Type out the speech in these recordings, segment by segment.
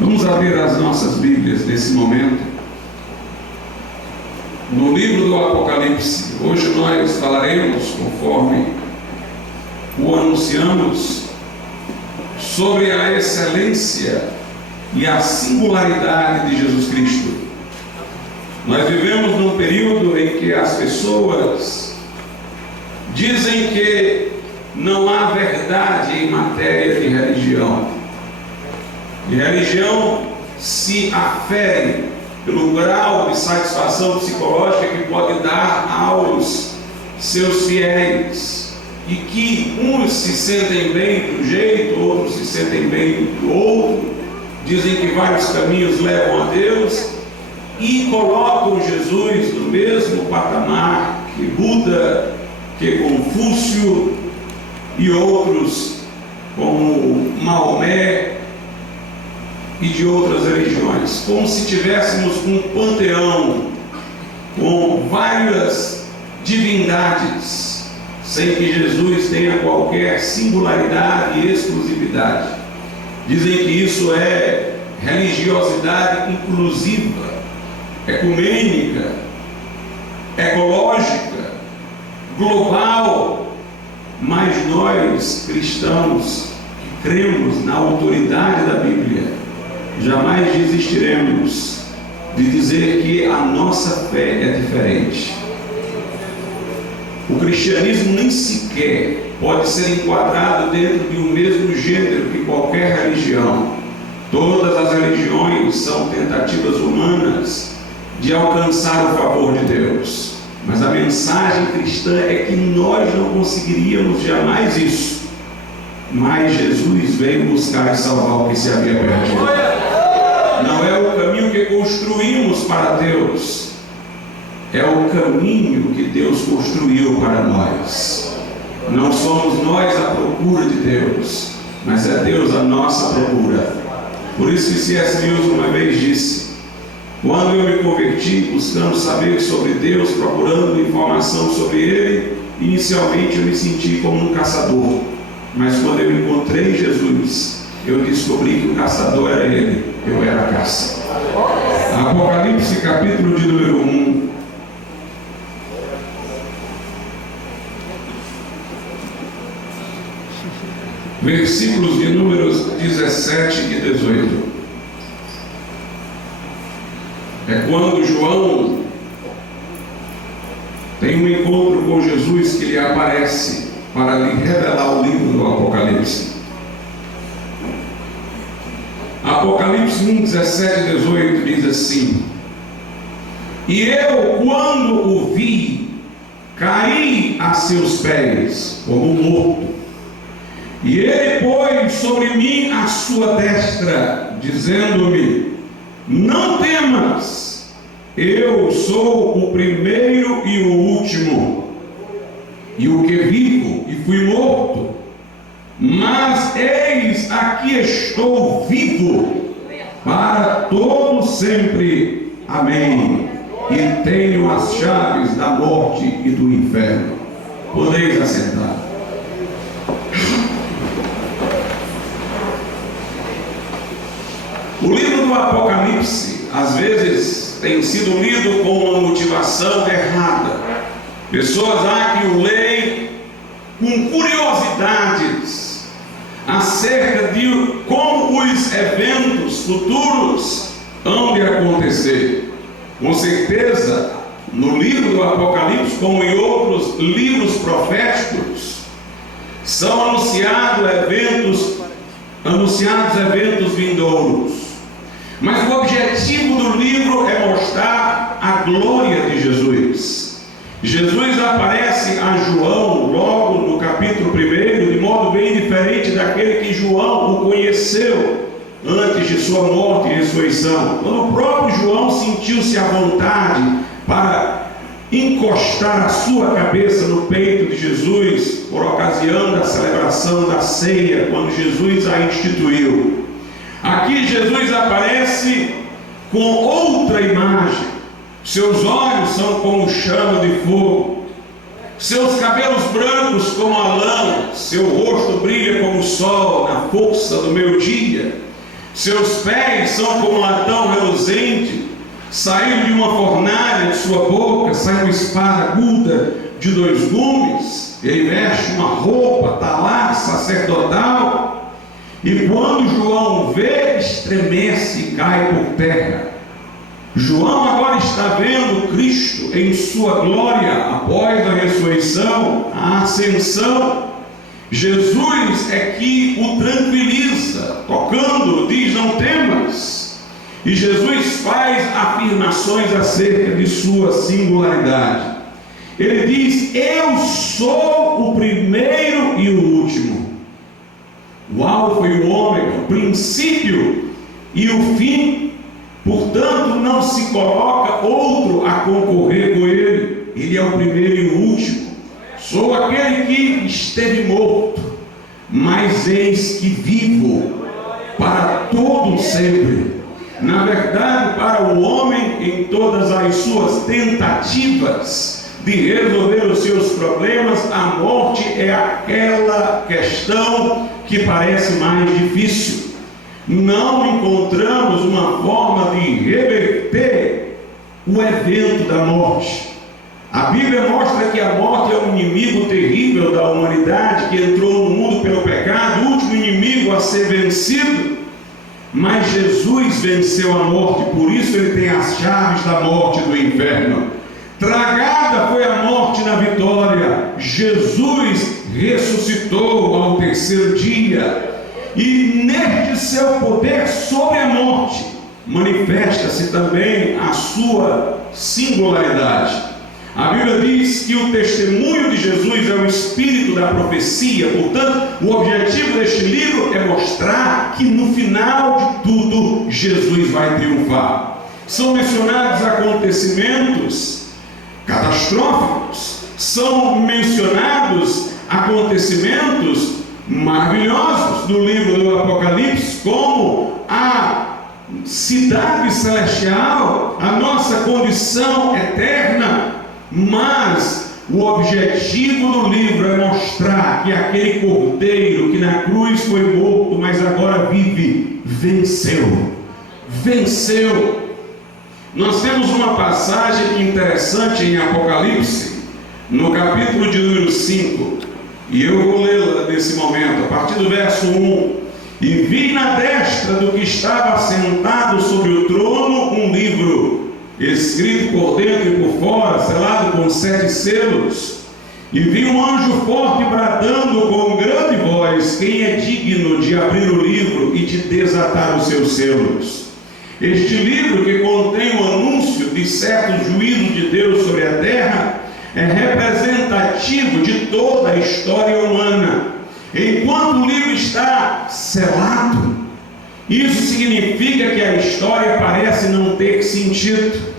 Vamos abrir as nossas Bíblias nesse momento no livro do Apocalipse. Hoje nós falaremos, conforme o anunciamos, sobre a excelência e a singularidade de Jesus Cristo. Nós vivemos num período em que as pessoas dizem que não há verdade em matéria de religião. E religião se afere pelo grau de satisfação psicológica que pode dar aos seus fiéis, e que uns se sentem bem de um jeito, outros se sentem bem do outro, dizem que vários caminhos levam a Deus e colocam Jesus no mesmo patamar que Buda, que Confúcio e outros como Maomé e de outras religiões, como se tivéssemos um panteão com várias divindades, sem que Jesus tenha qualquer singularidade e exclusividade. Dizem que isso é religiosidade inclusiva, ecumênica, ecológica, global, mas nós, cristãos, que cremos na autoridade da Bíblia, jamais desistiremos de dizer que a nossa fé é diferente. O cristianismo nem sequer pode ser enquadrado dentro de um mesmo gênero que qualquer religião. Todas as religiões são tentativas humanas de alcançar o favor de Deus. Mas a mensagem cristã é que nós não conseguiríamos jamais isso. Mas Jesus veio buscar e salvar o que se havia perdido. Não é o caminho que construímos para Deus, é o caminho que Deus construiu para nós. Não somos nós a procura de Deus, mas é Deus a nossa procura. Por isso que C.S. Lewis uma vez disse: quando eu me converti buscando saber sobre Deus, procurando informação sobre Ele, inicialmente eu me senti como um caçador, mas quando eu encontrei Jesus, eu descobri que o caçador era Ele, eu era a caça. Apocalipse capítulo de número 1. Versículos de números 17 e 18. É quando João tem um encontro com Jesus que lhe aparece para lhe revelar o livro do Apocalipse. Apocalipse 1, 17 e 18 diz assim: e eu, quando o vi, caí a seus pés como morto, e ele pôs sobre mim a sua destra, dizendo-me: não temas, eu sou o primeiro e o último, e o que vivo e fui morto, mas eis aqui estou vivo para todo sempre. Amém. E tenho as chaves da morte e do inferno. Podeis assentar. O livro do Apocalipse às vezes tem sido lido com uma motivação errada. Pessoas há que o leem com curiosidades acerca de como os eventos futuros hão de acontecer. Com certeza, no livro do Apocalipse, como em outros livros proféticos, são anunciados eventos vindouros. Mas o objetivo do livro é mostrar a glória de Jesus. Jesus aparece a João logo no capítulo 1, de modo bem diferente daquele que João o conheceu antes de sua morte e ressurreição. Quando o próprio João sentiu-se à vontade para encostar a sua cabeça no peito de Jesus, por ocasião da celebração da ceia, quando Jesus a instituiu. Aqui Jesus aparece com outra imagem. Seus olhos são como chama de fogo, seus cabelos brancos como a lã, seu rosto brilha como o sol na força do meio-dia. Seus pés são como latão reluzente, saindo de uma fornalha de sua boca, sai uma espada aguda de 2 gumes. Ele veste uma roupa talar sacerdotal, e quando João vê, estremece e cai por terra. João agora está vendo Cristo em sua glória após a ressurreição, a ascensão. Jesus é que o tranquiliza, tocando, diz: não temas. E Jesus faz afirmações acerca de sua singularidade. Ele diz: eu sou o primeiro e o último, o alfa e o ômega, o princípio e o fim. Portanto, não se coloca outro a concorrer com ele. Ele é o primeiro e o último. Sou aquele que esteve morto, mas eis que vivo para todo sempre. Na verdade, para o homem, em todas as suas tentativas de resolver os seus problemas, a morte é aquela questão que parece mais difícil. Não encontramos uma forma de reverter o evento da morte. A Bíblia mostra que a morte é um inimigo terrível da humanidade, que entrou no mundo pelo pecado, o último inimigo a ser vencido. Mas Jesus venceu a morte, por isso ele tem as chaves da morte e do inferno. Tragada foi a morte na vitória. Jesus ressuscitou ao 3º dia. E neste seu poder sobre a morte, manifesta-se também a sua singularidade. A Bíblia diz que o testemunho de Jesus é o espírito da profecia. Portanto, o objetivo deste livro é mostrar que no final de tudo, Jesus vai triunfar. São mencionados acontecimentos catastróficos, são mencionados acontecimentos maravilhosos do livro do Apocalipse, como a cidade celestial, a nossa condição eterna. Mas o objetivo do livro é mostrar que aquele cordeiro que na cruz foi morto, mas agora vive, venceu. Nós temos uma passagem interessante em Apocalipse, no capítulo de número 5, e eu vou lê-la nesse momento, a partir do verso 1. E vi na destra do que estava sentado sobre o trono um livro, escrito por dentro e por fora, selado com 7 selos. E vi um anjo forte bradando com grande voz: quem é digno de abrir o livro e de desatar os seus selos? Este livro, que contém o anúncio de certo juízo de Deus sobre a terra, é representativo de toda a história humana. Enquanto o livro está selado, isso significa que a história parece não ter sentido.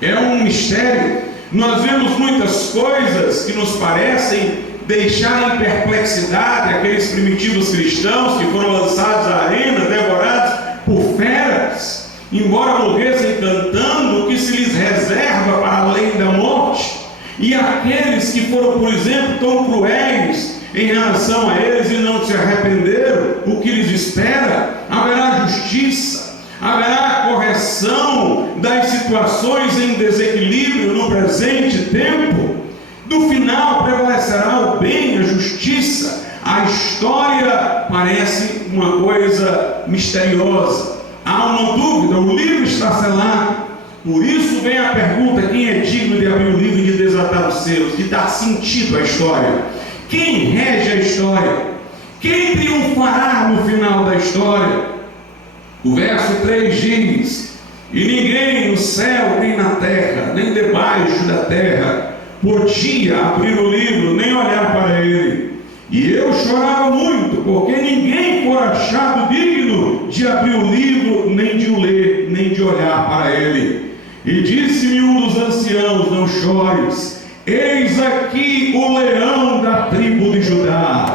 É um mistério. Nós vemos muitas coisas que nos parecem deixar em perplexidade aqueles primitivos cristãos que foram lançados à arena, devorados por feras, embora morressem cantando o que se lhes reserva para além da morte. E aqueles que foram, por exemplo, tão cruéis em relação a eles e não se arrependeram, o que lhes espera? Haverá justiça, haverá correção das situações em desequilíbrio no presente tempo. No final prevalecerá o bem, a justiça. A história parece uma coisa misteriosa. Há uma dúvida, o livro está selado. Por isso vem a pergunta: quem é digno de abrir o livro e de desatar os selos, de dar sentido à história? Quem rege a história? Quem triunfará no final da história? O verso 3 diz: e ninguém no céu, nem na terra, nem debaixo da terra, podia abrir o livro, nem olhar para ele. E eu chorava muito, porque ninguém foi achado digno de abrir o livro, nem de o ler, nem de olhar para ele. E disse-me um dos anciãos: não chores, eis aqui o leão da tribo de Judá,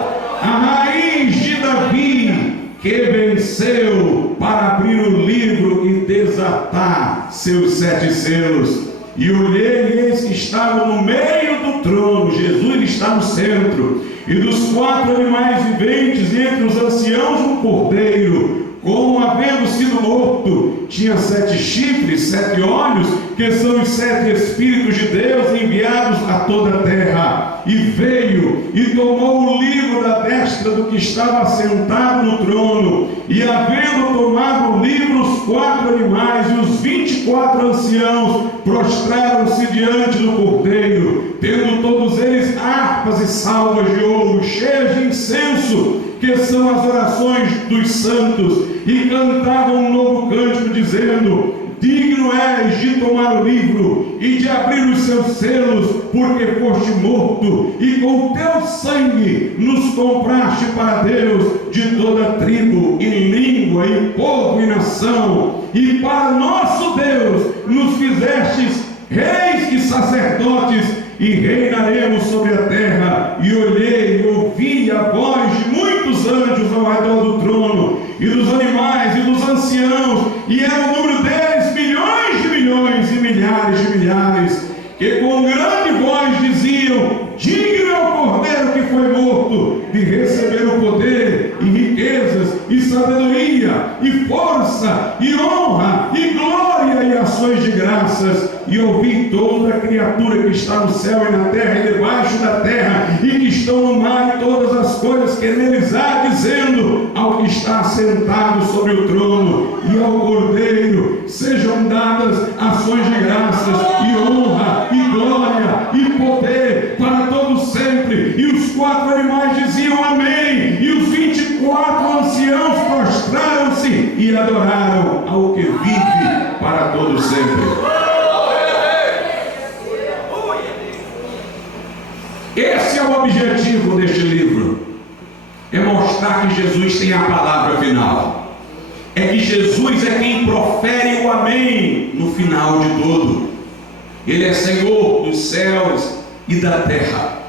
a raiz de Davi, que venceu para abrir o livro e desatar seus 7 selos. E olhei, e eis que estava no meio do trono, Jesus está no centro, e dos 4 animais viventes, e entre os anciãos um cordeiro, como havendo sido morto. Tinha 7 chifres, 7 olhos, que são os 7 Espíritos de Deus enviados a toda a terra. E veio e tomou o livro da destra do que estava sentado no trono. E havendo tomado o livro, os 4 animais e os 24 anciãos prostraram-se diante do Cordeiro, tendo todos eles harpas e salvas de ouro, cheias de incenso, que são as orações dos santos, e cantavam um novo cântico, dizendo: digno és de tomar o livro e de abrir os seus selos, porque foste morto, e com teu sangue nos compraste para Deus de toda tribo, e língua, e povo, e nação, e para nosso Deus nos fizestes reis e sacerdotes, e reinaremos sobre a terra. E olhei e ouvi a voz de muitos anjos ao redor do trono, e dos animais, e dos anciãos, e era o número deles milhões de milhões, e milhares de milhares, que com grande voz diziam: digno é o Cordeiro que foi morto de receber o poder, e riquezas, e sabedoria, e força, e honra, e glória, e ações de graças. E ouvi toda a criatura que está no céu e na terra e debaixo da terra, e que estão no mar, e todas as coisas que neles há, dizendo ao que está sentado sobre o trono e ao Cordeiro: sejam dadas ações de graças, e honra, e glória, e poder para todos sempre. E os 4 animais diziam: amém. E os 24 anciãos prostraram-se e adoraram ao que vive para todos sempre. Esse é o objetivo deste livro: é mostrar que Jesus tem a palavra final, é que Jesus é quem profere o amém no final de tudo. Ele é Senhor dos céus e da terra.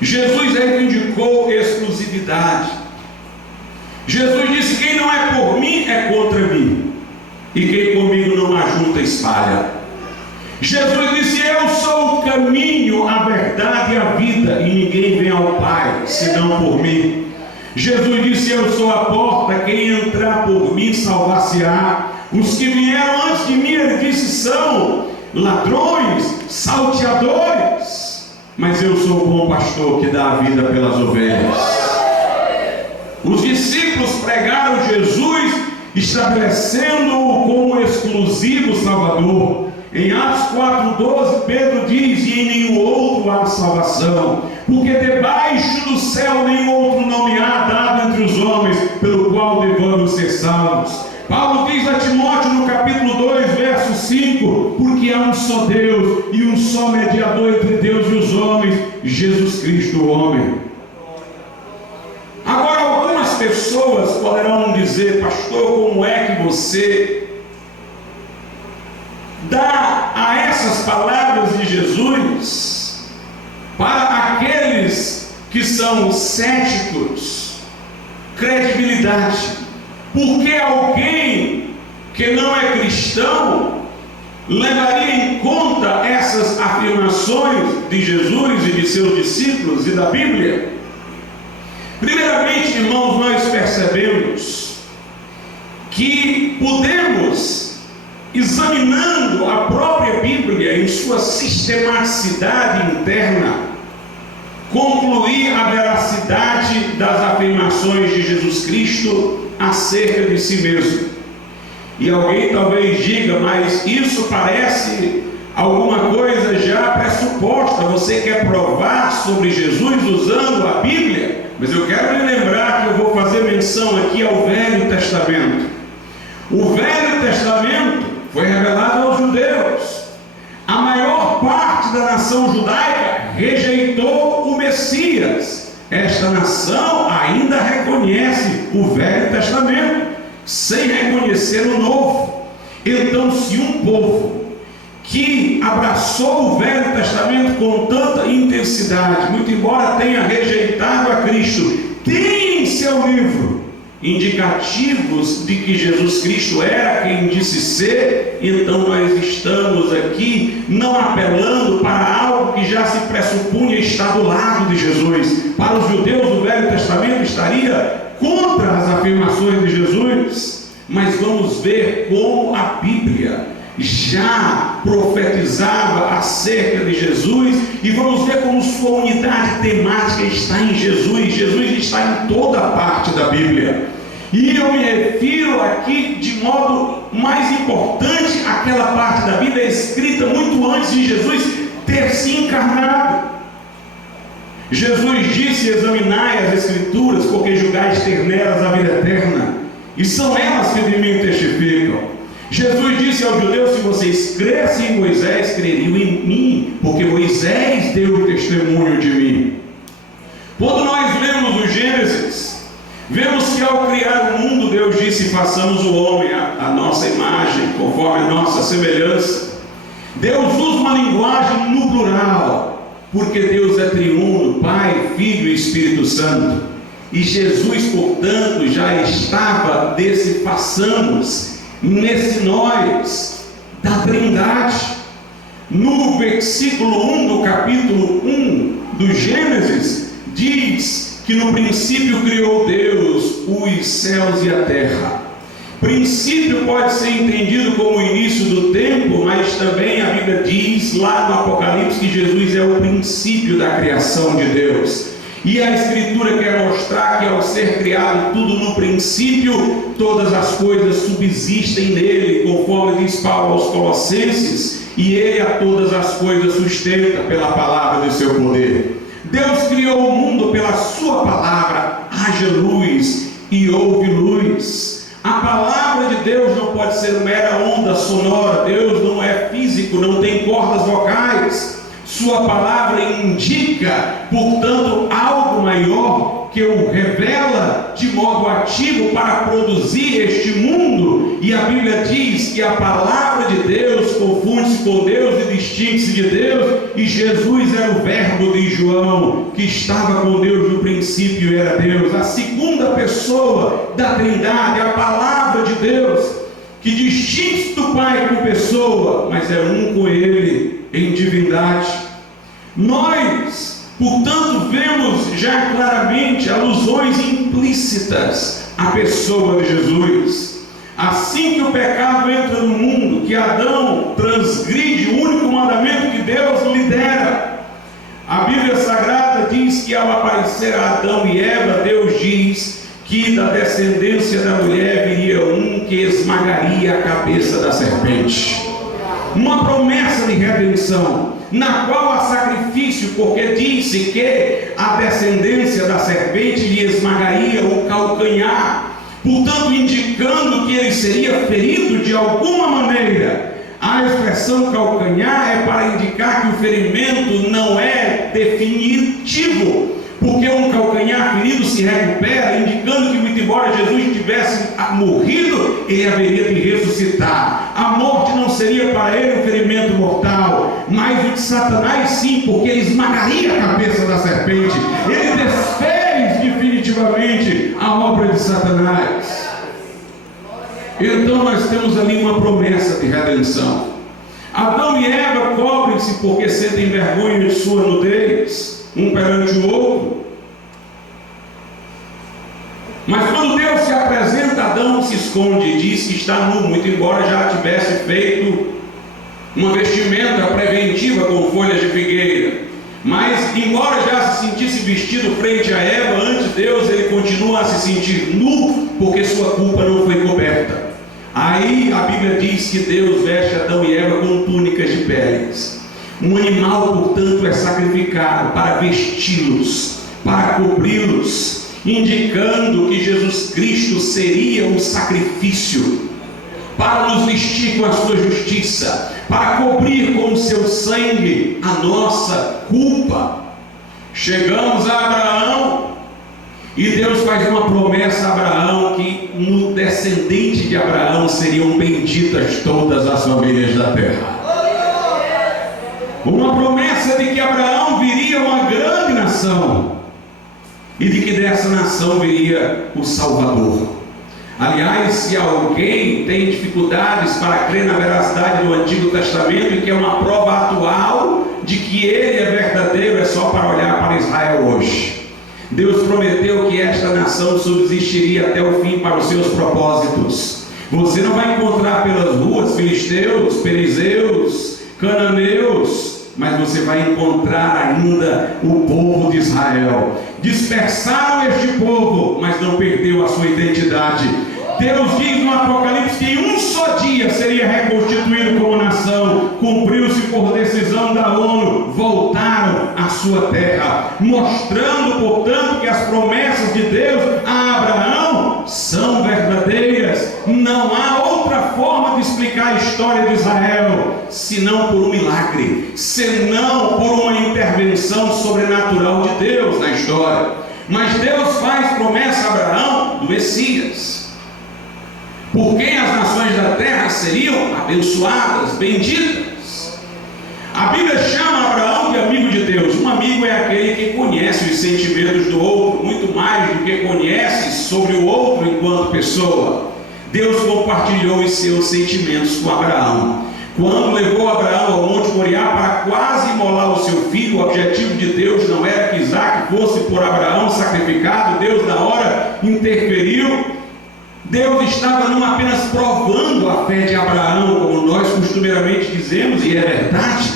Jesus reivindicou exclusividade. Jesus disse: quem não é por mim é contra mim, e quem comigo não ajunta espalha. Jesus disse: eu sou o caminho, a verdade e a vida, e ninguém vem ao Pai senão por mim. Jesus disse: eu sou a porta, quem entrar por mim salvar-se-á. Os que vieram antes de mim, ele disse, são ladrões, salteadores, mas eu sou o bom pastor que dá a vida pelas ovelhas. Os discípulos pregaram Jesus, estabelecendo-o como exclusivo Salvador. Em Atos 4,12, Pedro diz: e em nenhum outro há salvação, porque debaixo do céu nenhum outro nome há dado entre os homens, pelo qual devamos ser salvos. Paulo diz a Timóteo no capítulo 2, verso 5: porque há um só Deus e um só mediador entre Deus e os homens, Jesus Cristo, o homem. Agora, algumas pessoas poderão dizer: pastor, como é que você dá a essas palavras de Jesus, para aqueles que são céticos, credibilidade? Porque alguém que não é cristão levaria em conta essas afirmações de Jesus e de seus discípulos e da Bíblia? Primeiramente, irmãos, nós percebemos que podemos, examinando a própria Bíblia em sua sistematicidade interna, concluir a veracidade das afirmações de Jesus Cristo acerca de si mesmo. E alguém talvez diga: mas isso parece alguma coisa já pressuposta, você quer provar sobre Jesus usando a Bíblia? Mas eu quero lhe lembrar que eu vou fazer menção aqui ao Velho Testamento. O Velho Testamento foi revelado aos judeus. A maior parte da nação judaica rejeitou o Messias. Esta nação ainda reconhece o Velho Testamento, sem reconhecer o Novo. Então, se um povo que abraçou o Velho Testamento com tanta intensidade, muito embora tenha rejeitado a Cristo, tem em seu livro indicativos de que Jesus Cristo era quem disse ser, então nós estamos aqui não apelando para algo que já se pressupunha estar do lado de Jesus. Para os judeus, o Velho Testamento estaria contra as afirmações de Jesus. mas vamos ver como a Bíblia já profetizava acerca de Jesus, e vamos ver como sua unidade temática está em Jesus. Jesus está em toda parte da Bíblia, e eu me refiro aqui de modo mais importante àquela parte da Bíblia escrita muito antes de Jesus ter se encarnado. Jesus disse: examinai as Escrituras, porque julgais ter nelas a vida eterna, e são elas que de mim testificam. Jesus disse aos judeus: se vocês crescem em Moisés, creriam em mim, porque Moisés deu testemunho de mim. Quando nós lemos o Gênesis, vemos que ao criar o mundo, Deus disse: façamos o homem à nossa imagem, conforme a nossa semelhança. Deus usa uma linguagem no plural, porque Deus é triuno, Pai, Filho e Espírito Santo. E Jesus, portanto, já estava nesse façamos, nesse nós da Trindade. No versículo 1 do capítulo 1 do Gênesis, diz que no princípio criou Deus os céus e a terra. Princípio pode ser entendido como o início do tempo, mas também a Bíblia diz lá no Apocalipse que Jesus é o princípio da criação de Deus. E a Escritura quer mostrar que ao ser criado tudo no princípio, todas as coisas subsistem nele, conforme diz Paulo aos Colossenses, e ele a todas as coisas sustenta pela palavra de seu poder. Deus criou o mundo pela sua palavra: haja luz, e houve luz. A palavra de Deus não pode ser mera onda sonora. Deus não é físico, não tem cordas vocais. Sua palavra indica, portanto, algo maior que o revela de modo ativo para produzir este mundo. E a Bíblia diz que a palavra de Deus confunde-se com Deus e distingue-se de Deus. E Jesus era o verbo de João, que estava com Deus no princípio e era Deus. A segunda pessoa da Trindade, a palavra de Deus, que distingue-se do Pai como pessoa, mas é um com Ele em divindade. Nós, portanto, vemos já claramente alusões implícitas à pessoa de Jesus. Assim que o pecado entra no mundo, que Adão transgride o único mandamento que Deus lhe dera, a Bíblia Sagrada diz que ao aparecer a Adão e Eva, Deus diz que da descendência da mulher viria um que esmagaria a cabeça da serpente. Uma promessa de redenção, na qual há sacrifício, porque disse que a descendência da serpente lhe esmagaria o calcanhar, portanto indicando que ele seria ferido de alguma maneira. A expressão calcanhar é para indicar que o ferimento não é definitivo, porque um calcanhar ferido se recupera, indicando que, muito embora Jesus tivesse morrido, ele haveria de ressuscitar. A morte não seria para ele um ferimento mortal, mas o de Satanás sim, porque ele esmagaria a cabeça da serpente. Ele desfez definitivamente a obra de Satanás. Então nós temos ali uma promessa de redenção. Adão e Eva cobrem-se porque sentem vergonha de sua nudez, um perante o outro. Mas quando Deus se apresenta, Adão se esconde e diz que está nu, muito embora já tivesse feito uma vestimenta preventiva com folhas de figueira. Mas embora já se sentisse vestido frente a Eva, ante Deus ele continua a se sentir nu, porque sua culpa não foi coberta. Aí a Bíblia diz que Deus veste Adão e Eva com túnicas de peles. Um animal, portanto, é sacrificado para vesti-los, para cobri-los, indicando que Jesus Cristo seria um sacrifício para nos vestir com a sua justiça, para cobrir com o seu sangue a nossa culpa. Chegamos a Abraão e Deus faz uma promessa a Abraão que no descendente de Abraão seriam benditas todas as famílias da terra. Uma promessa de que Abraão viria uma grande nação e de que dessa nação viria o Salvador. Aliás, se alguém tem dificuldades para crer na veracidade do Antigo Testamento e que é uma prova atual de que ele é verdadeiro, é só para olhar para Israel hoje. Deus prometeu que esta nação subsistiria até o fim para os seus propósitos. Você não vai encontrar pelas ruas filisteus, perizeus, cananeus, mas você vai encontrar ainda o povo de Israel. Dispersaram este povo, mas não perdeu a sua identidade. Deus diz no Apocalipse que em um só dia seria reconstituído como nação. Cumpriu-se por decisão da ONU, voltaram à sua terra, mostrando, portanto, que as promessas de Deus a Abraão são verdadeiras. Não há outra forma de explicar a história de Israel senão por um milagre, senão por uma intervenção sobrenatural de Deus na história. Mas Deus faz promessa a Abraão do Messias, por quem as nações da terra seriam abençoadas, benditas. A Bíblia chama Abraão de amigo de Deus. Um amigo é aquele que conhece os sentimentos do outro, muito mais do que conhece sobre o outro enquanto pessoa. Deus compartilhou os seus sentimentos com Abraão. Quando levou Abraão ao Monte Moriá para quase imolar o seu filho, o objetivo de Deus não era que Isaac fosse por Abraão sacrificado. Deus na hora interferiu. Deus estava não apenas provando a fé de Abraão, como nós costumeiramente dizemos, e é verdade,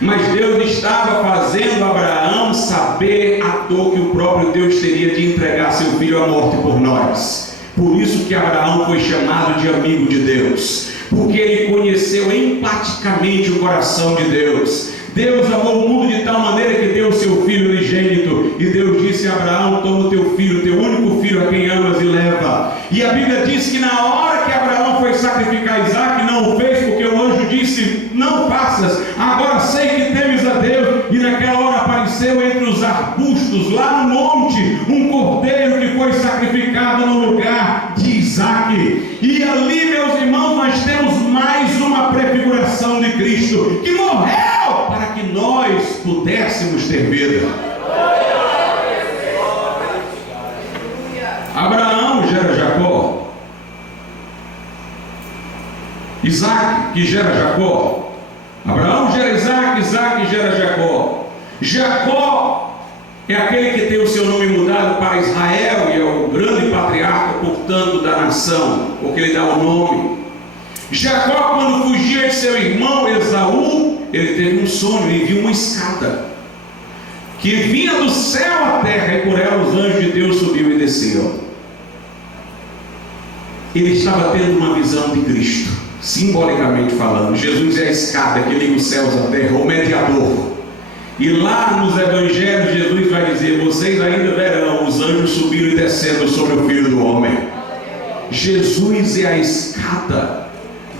mas Deus estava fazendo Abraão saber a dor que o próprio Deus teria de entregar seu filho à morte por nós. Por isso que Abraão foi chamado de amigo de Deus, porque ele conheceu empaticamente o coração de Deus. Deus amou o mundo de tal maneira que deu o seu filho unigênito. E Deus disse a Abraão: toma o teu filho, teu único filho, a quem amas, e leva. E a Bíblia diz que na hora que Abraão foi sacrificar Isaac, não o fez, porque o anjo disse: não faças, agora sei que temes a Deus. E naquela hora apareceu entre os arbustos, lá no monte, um cordeiro que foi sacrificado no lugar de Isaac. E ali, meus irmãos, nós temos mais uma prefiguração de Cristo, que morreu para que nós pudéssemos ter vida. Abraão gera Jacó, Isaac que gera Jacó, Abraão gera Isaac, Isaac gera Jacó. Jacó é aquele que tem o seu nome mudado para Israel e é o grande patriarca, portanto, da nação, porque ele dá o nome. Jacó, quando fugia de seu irmão Esaú, ele teve um sonho e viu uma escada que vinha do céu à terra, e por ela os anjos de Deus subiam e desciam. Ele estava tendo uma visão de Cristo, simbolicamente falando. Jesus é a escada que liga os céus à terra, o mediador. E lá nos evangelhos Jesus vai dizer: vocês ainda verão os anjos subindo e descendo sobre o Filho do Homem. Jesus é a escada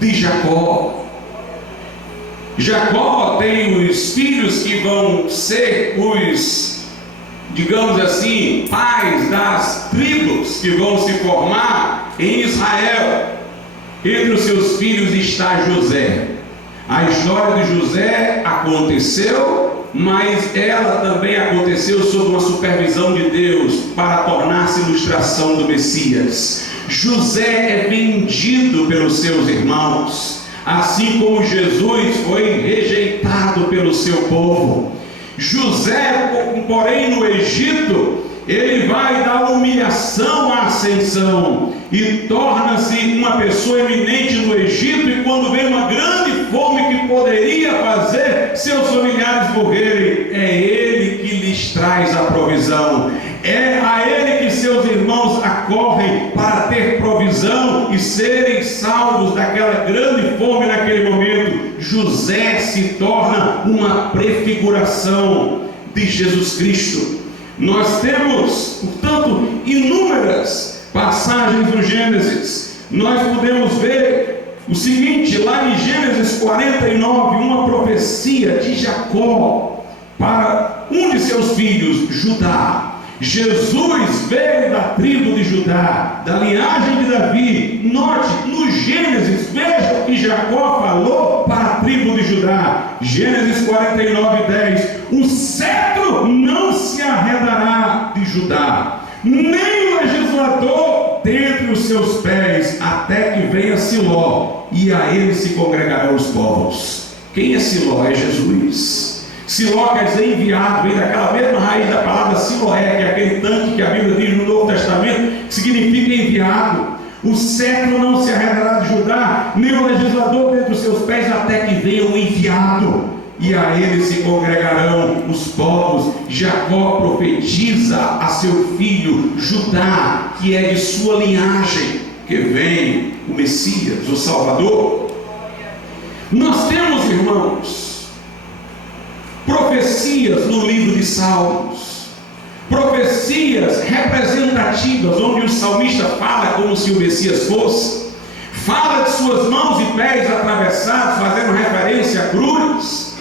de Jacó. Jacó tem os filhos que vão ser os, digamos assim, pais das tribos que vão se formar em Israel. Entre os seus filhos está José. A história de José aconteceu, mas ela também aconteceu sob uma supervisão de Deus para tornar-se ilustração do Messias. José é vendido pelos seus irmãos, assim como Jesus foi rejeitado pelo seu povo. José, porém, no Egito, ele vai da humilhação à ascensão e torna-se uma pessoa eminente no Egito. E quando vem uma grande fome que poderia fazer seus familiares morrerem, é ele que lhes traz a provisão. É a ele que seus irmãos acorrem para ter provisão e serem salvos daquela grande fome naquele momento. José se torna uma prefiguração de Jesus Cristo. Nós temos, portanto, inúmeras passagens no Gênesis. Nós podemos ver o seguinte, lá em Gênesis 49, uma profecia de Jacó para um de seus filhos, Judá. Jesus veio da tribo de Judá, da linhagem de Davi. Note, no Gênesis, veja o que Jacó falou para a tribo de Judá. Gênesis 49, 10. O cetro não se arredará de Judá, nem o legislador dentre os seus pés, até que venha Siló, e a ele se congregarão os povos. Quem é Siló? É Jesus. Siló quer dizer enviado, vem daquela mesma raiz da palavra Siloé, que é aquele tanque que a Bíblia diz no Novo Testamento, que significa enviado. O cetro não se arredará de Judá, nem o legislador dentre os seus pés, até que venha o enviado, e a ele se congregarão os povos. Jacó profetiza a seu filho Judá, que é de sua linhagem, que vem o Messias, o Salvador. Nós temos, irmãos, profecias no livro de Salmos, profecias representativas, onde o salmista fala como se o Messias fosse, fala de suas mãos e pés atravessados, fazendo referência à cruz,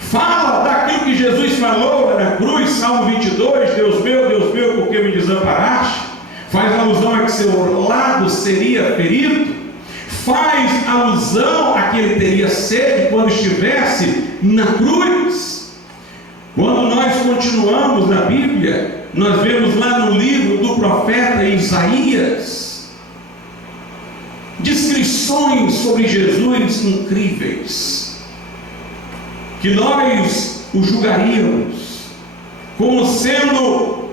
fala daquilo que Jesus falou na cruz, Salmo 22, Deus meu, por que me desamparaste? Faz alusão a que seu lado seria ferido, faz alusão a que ele teria sede quando estivesse na cruz. Quando nós continuamos na Bíblia, nós vemos lá no livro do profeta Isaías descrições sobre Jesus incríveis, que nós o julgaríamos como sendo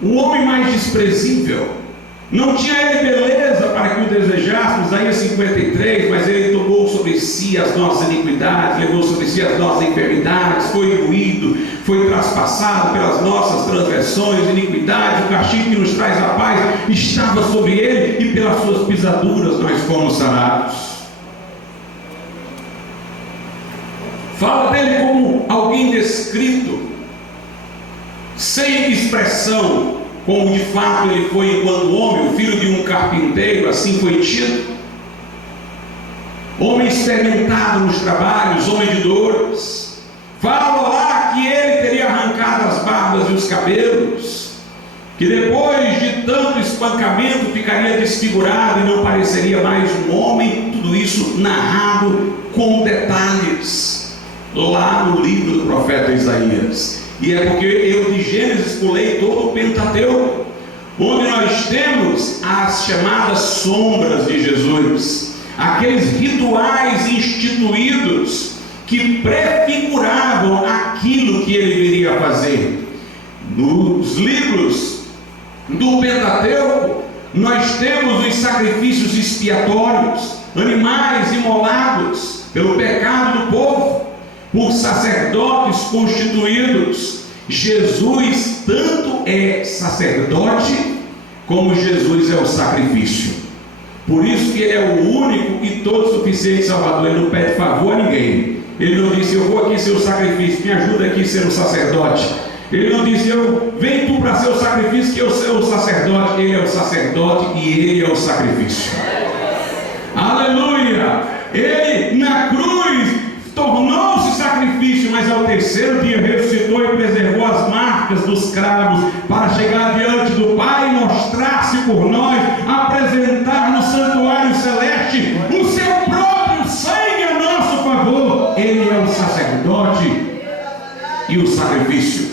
o homem mais desprezível. Não tinha ele beleza para que o desejássemos, Isaías 53, mas ele tomou sobre si as nossas iniquidades, levou sobre si as nossas enfermidades, foi moído, foi traspassado pelas nossas transgressões, iniquidades, o castigo que nos traz a paz estava sobre ele, e pelas suas pisaduras nós fomos sarados. Fala dele como alguém descrito, sem expressão, como de fato ele foi enquanto homem, o filho de um carpinteiro, assim foi tido. Homem experimentado nos trabalhos, homem de dores. Fala lá que ele teria arrancado as barbas e os cabelos, que depois de tanto espancamento ficaria desfigurado e não pareceria mais um homem. Tudo isso narrado com detalhes lá no livro do profeta Isaías. E é porque eu de Gênesis pulei todo o Pentateuco, onde nós temos as chamadas sombras de Jesus, aqueles rituais instituídos que prefiguravam aquilo que ele viria a fazer. Nos livros do Pentateuco, nós temos os sacrifícios expiatórios, animais imolados pelo pecado do povo, por sacerdotes constituídos. Jesus tanto é sacerdote, como Jesus é o sacrifício. Por isso que ele é o único e todo suficiente Salvador. Ele não pede favor a ninguém. Ele não disse: eu vou aqui ser o sacrifício, me ajuda aqui a ser o sacerdote. Ele não disse: vem tu para ser o sacrifício, que eu sou o sacerdote. Ele é o sacerdote e ele é o sacrifício. Aleluia! Ele na cruz tornou-se sacrifício, mas ao terceiro dia ressuscitou e preservou as marcas dos cravos, para chegar diante do Pai e mostrar-se por nós, apresentar no santuário celeste o seu próprio sangue a nosso favor. Ele é o sacerdote e o sacrifício.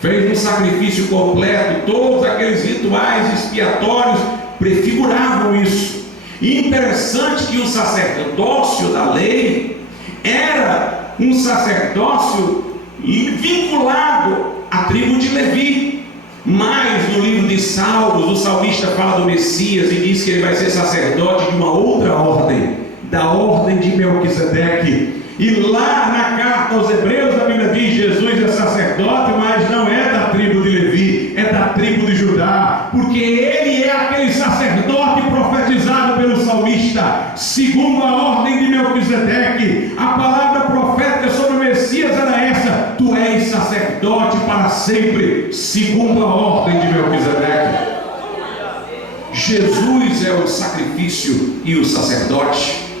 Fez um sacrifício completo. Todos aqueles rituais expiatórios prefiguravam isso. E interessante que o sacerdócio da lei era um sacerdócio vinculado à tribo de Levi. Mas no livro de Salmos, o salmista fala do Messias e diz que ele vai ser sacerdote de uma outra ordem, da ordem de Melquisedeque. E lá na carta aos Hebreus, a Bíblia diz: Jesus é sacerdote, mas não é da tribo de Levi, é da tribo de Judá, porque ele é aquele sacerdote profetizado pelo salmista, segundo a ordem de Melquisedeque. A palavra profética sobre o Messias era essa: tu és sacerdote para sempre, segundo a ordem de Melquisedeque. Jesus é o sacrifício e o sacerdote.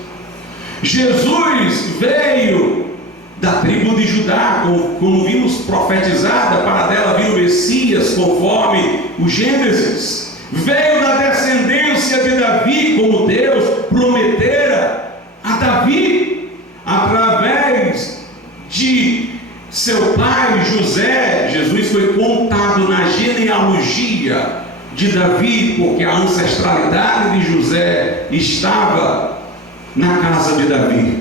Jesus veio da tribo de Judá, como vimos profetizada, para dela vir o Messias, conforme o Gênesis. Veio da descendência de Davi, como Deus prometera a Davi, através de seu pai José. Jesus foi contado na genealogia de Davi, porque a ancestralidade de José estava na casa de Davi.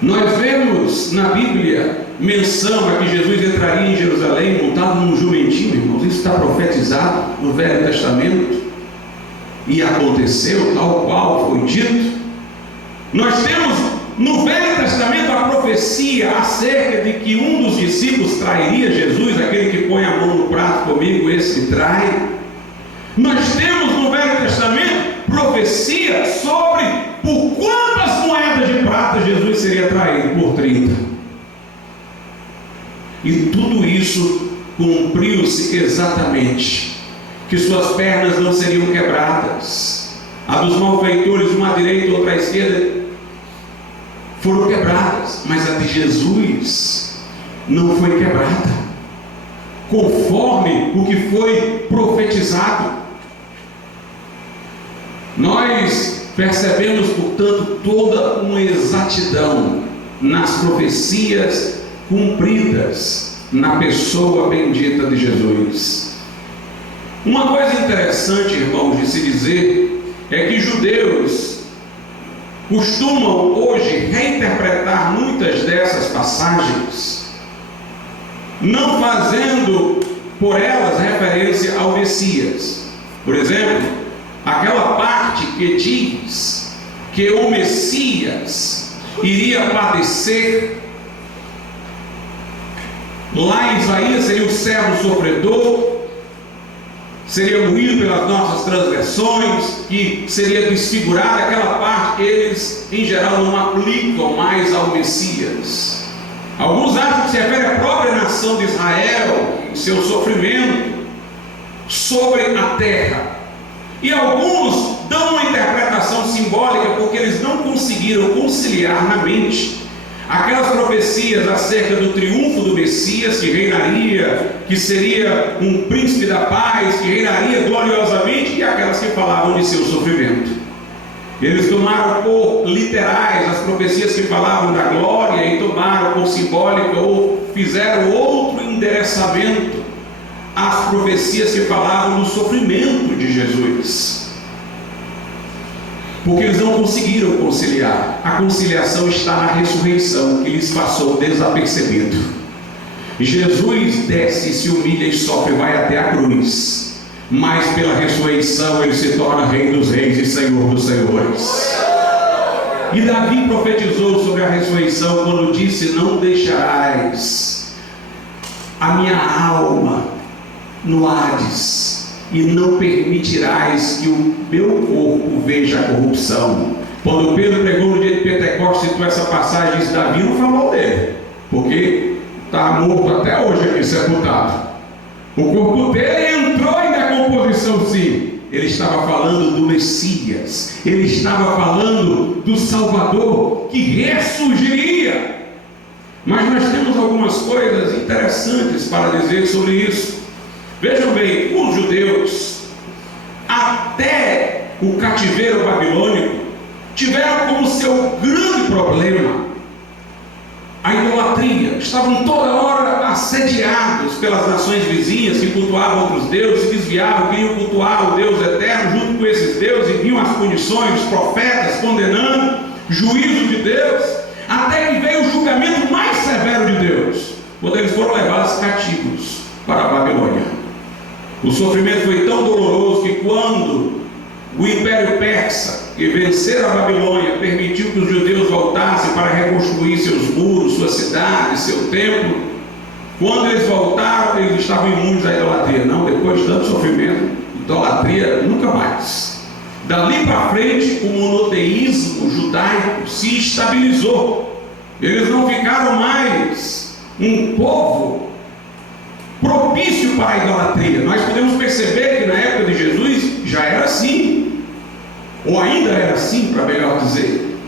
Nós vemos na Bíblia menção a que Jesus entraria em Jerusalém montado num jumentinho, irmãos. Isso está profetizado no Velho Testamento. e aconteceu tal qual foi dito. Nós temos no Velho Testamento a profecia acerca de que um dos discípulos trairia Jesus, aquele que põe a mão no prato comigo, esse me trai. Nós temos no Velho Testamento profecia sobre por quantas moedas de prata Jesus seria traído, por 30. E tudo isso cumpriu-se exatamente, que suas pernas não seriam quebradas. A dos malfeitores, uma à direita, outra à esquerda, foram quebradas, mas a de Jesus não foi quebrada, conforme o que foi profetizado. Nós percebemos, portanto, toda uma exatidão nas profecias cumpridas na pessoa bendita de Jesus. Uma coisa interessante, irmãos, de se dizer é que judeus costumam hoje reinterpretar muitas dessas passagens, não fazendo por elas referência ao Messias. Por exemplo, aquela parte que diz que o Messias iria padecer, lá em Isaías seria o servo sofredor, seria moído pelas nossas transgressões, que seria desfigurado. Aquela parte eles em geral não aplicam mais ao Messias. Alguns acham que se refere à própria nação de Israel, em seu sofrimento sobre a terra. E alguns dão uma interpretação simbólica porque eles não conseguiram conciliar na mente aquelas profecias acerca do triunfo do Messias, que reinaria, que seria um príncipe da paz, que reinaria gloriosamente, e aquelas que falavam de seu sofrimento. Eles tomaram por literais as profecias que falavam da glória e tomaram por simbólica, ou fizeram outro endereçamento às profecias que falavam do sofrimento de Jesus, porque eles não conseguiram conciliar. A conciliação está na ressurreição, que lhes passou desapercebido. Jesus desce, se humilha e sofre, vai até a cruz, mas pela ressurreição ele se torna Rei dos Reis e Senhor dos Senhores. E Davi profetizou sobre a ressurreição quando disse: não deixarás a minha alma no Hades, e não permitirás que o meu corpo veja a corrupção. Quando Pedro pregou no dia de Pentecostes, citou essa passagem, disse: Davi não falou dele, porque está morto até hoje aqui, sepultado. O corpo dele entrou em decomposição, sim. Ele estava falando do Messias, ele estava falando do Salvador que ressurgiria. Mas nós temos algumas coisas interessantes para dizer sobre isso. Vejam bem, os judeus, até o cativeiro babilônico, tiveram como seu grande problema a idolatria. Estavam toda hora assediados pelas nações vizinhas que cultuavam outros deuses, se desviavam, queriam cultuar o Deus eterno junto com esses deuses, e viam as punições dos profetas condenando, juízo de Deus, até que veio o julgamento mais severo de Deus, quando eles foram levados cativos para a Babilônia. O sofrimento foi tão doloroso que quando o Império Persa, que vencera a Babilônia, permitiu que os judeus voltassem para reconstruir seus muros, suas cidades, seu templo, quando eles voltaram, eles estavam imunes à idolatria. Não, depois de tanto sofrimento, idolatria nunca mais. Dali para frente, o monoteísmo judaico se estabilizou. Eles não ficaram mais um povo propício para a idolatria. Nós podemos perceber que na época de Jesus já era assim, ou ainda era assim, para melhor dizer.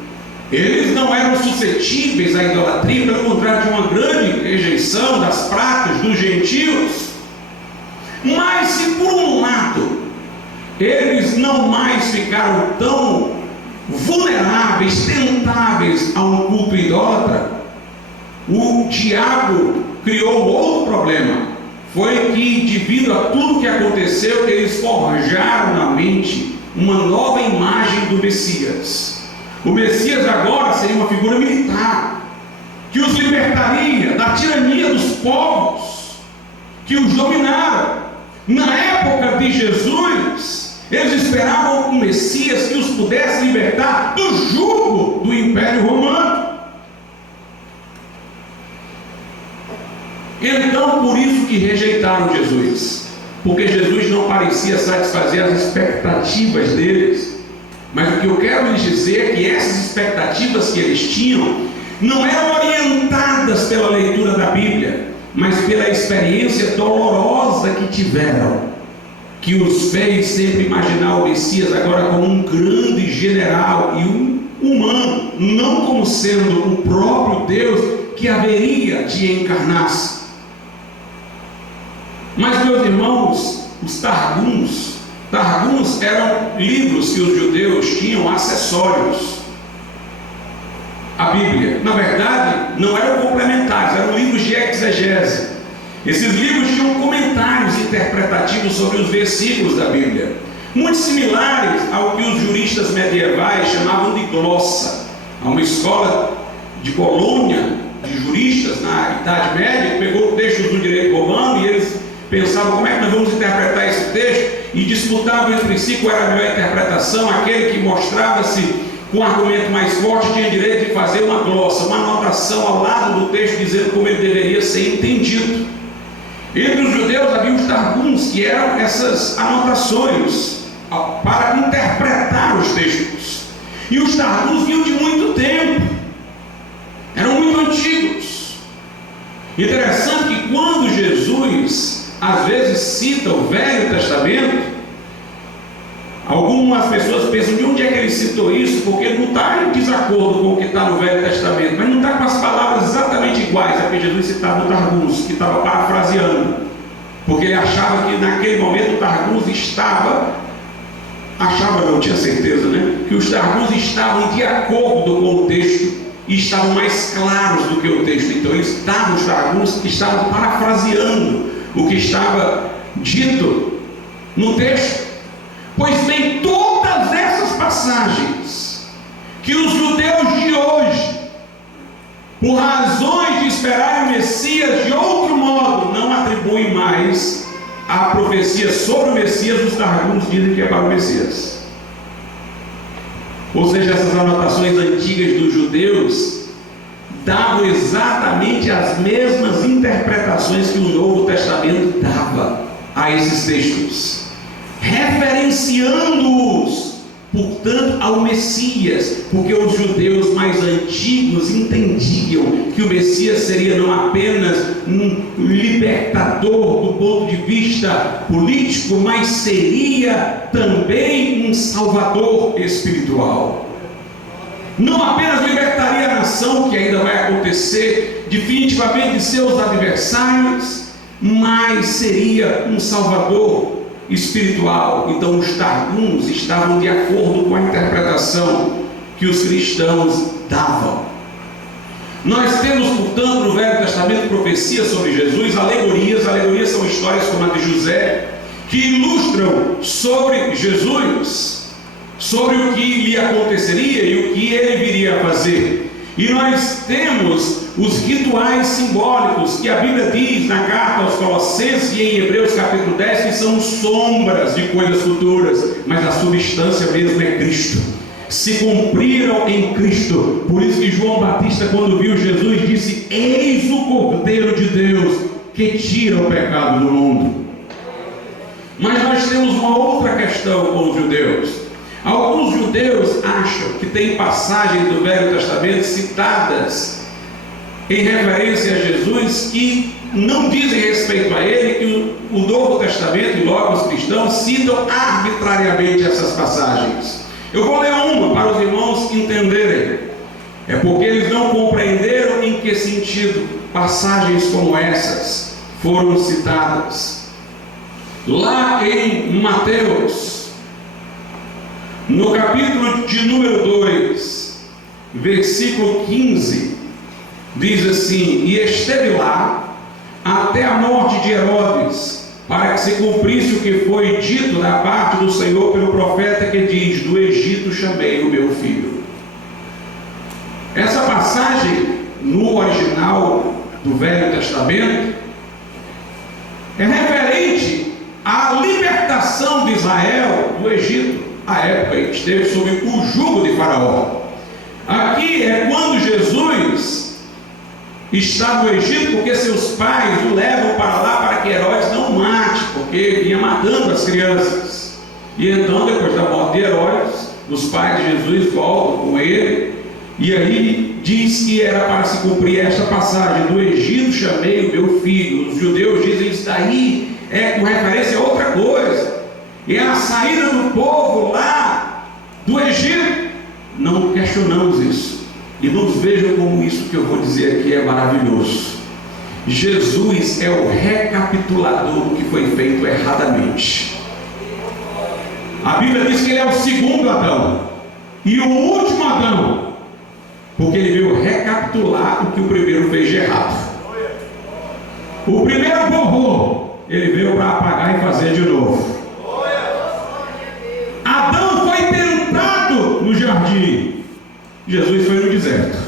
Eles não eram suscetíveis à idolatria, pelo contrário, de uma grande rejeição das práticas dos gentios. Mas se por um lado eles não mais ficaram tão vulneráveis, tentáveis a um culto idólatra, o diabo criou outro problema. Foi que, devido a tudo que aconteceu, eles forjaram na mente uma nova imagem do Messias. O Messias agora seria uma figura militar, que os libertaria da tirania dos povos que os dominaram. Na época de Jesus, Eles esperavam um Messias que os pudesse libertar do jugo do Império Romano. Então, por isso que rejeitaram Jesus, porque Jesus não parecia satisfazer as expectativas deles. Mas o que eu quero lhes dizer é que essas expectativas que eles tinham não eram orientadas pela leitura da Bíblia, mas pela experiência dolorosa que tiveram, que os fez sempre imaginar o Messias agora como um grande general e um humano, não como sendo o próprio Deus que haveria de encarnar-se. Mas, meus irmãos, os Targums eram livros que os judeus tinham acessórios à Bíblia. Na verdade, não eram complementares, eram livros de exegese. Esses livros tinham comentários interpretativos sobre os versículos da Bíblia, muito similares ao que os juristas medievais chamavam de glossa. Há uma escola de Colônia de juristas na Idade Média que pegou textos do direito romano e eles pensavam como é que nós vamos interpretar esse texto, e disputavam entre si qual era a melhor interpretação. Aquele que mostrava-se com um argumento mais forte tinha direito de fazer uma glossa, uma anotação ao lado do texto dizendo como ele deveria ser entendido. Entre os judeus havia os Targums, que eram essas anotações para interpretar os textos. E os Targums vinham de muito tempo, eram muito antigos. Interessante que quando Jesus às vezes cita o Velho Testamento, algumas pessoas pensam de onde é que ele citou isso, porque não está em desacordo com o que está no Velho Testamento, mas não está com as palavras exatamente iguais a que Jesus citava no Targums, que estava parafraseando, porque ele achava que naquele momento o Targums não tinha certeza, né? Que os Targums estavam de acordo com o texto e estavam mais claros do que o texto. Então os Targums estavam parafraseando o que estava dito no texto. Pois bem, todas essas passagens que os judeus de hoje, por razões de esperar o Messias de outro modo, não atribuem mais a profecia sobre o Messias, os Targums dizem que é para o Messias. Ou seja, essas anotações antigas dos judeus davam exatamente as mesmas interpretações que o Novo Testamento dava a esses textos, referenciando-os, portanto, ao Messias, porque os judeus mais antigos entendiam que o Messias seria não apenas um libertador do ponto de vista político, mas seria também um salvador espiritual. Não apenas libertaria a nação, que ainda vai acontecer definitivamente de seus adversários, mas seria um salvador espiritual. Então os Targums estavam de acordo com a interpretação que os cristãos davam. Nós temos, portanto, no Velho Testamento profecias sobre Jesus, alegorias são histórias como a de José, que ilustram sobre Jesus, sobre o que lhe aconteceria e o que ele viria a fazer. E nós temos os rituais simbólicos que a Bíblia diz na carta aos Colossenses e em Hebreus capítulo 10 que são sombras de coisas futuras, mas a substância mesmo é Cristo. Se cumpriram em Cristo. Por isso que João Batista, quando viu Jesus, disse: eis o Cordeiro de Deus que tira o pecado do mundo. Mas nós temos uma outra questão com os judeus. Alguns judeus acham que tem passagens do Velho Testamento citadas em referência a Jesus que não dizem respeito a ele, que o Novo Testamento e logo os cristãos citam arbitrariamente essas passagens. Eu vou ler uma para os irmãos entenderem. É porque eles não compreenderam em que sentido passagens como essas foram citadas. Lá em Mateus, no capítulo de número 2, versículo 15, diz assim: e esteve lá até a morte de Herodes, para que se cumprisse o que foi dito da parte do Senhor pelo profeta, que diz: do Egito chamei o meu filho. Essa passagem no original do Velho Testamento é referente à libertação libertação de Israel do Egito, a época em que esteve sob o jugo de Faraó. Aqui é quando Jesus está no Egito, porque seus pais o levam para lá para que Herodes não mate, porque vinha matando as crianças. E então, depois da morte de Herodes, os pais de Jesus voltam com ele, e aí diz que era para se cumprir esta passagem: do Egito chamei o meu filho. Os judeus dizem isso daí é com referência a outra coisa, é a saída do povo lá do Egito. Não questionamos isso. Irmãos, vejam como isso que eu vou dizer aqui é maravilhoso. Jesus é o recapitulador do que foi feito erradamente. A Bíblia diz que ele é o segundo Adão e o último Adão, porque ele veio recapitular o que o primeiro fez de errado. O primeiro borrou, ele veio para apagar e fazer de novo. Adão foi tentado no jardim, Jesus foi no deserto.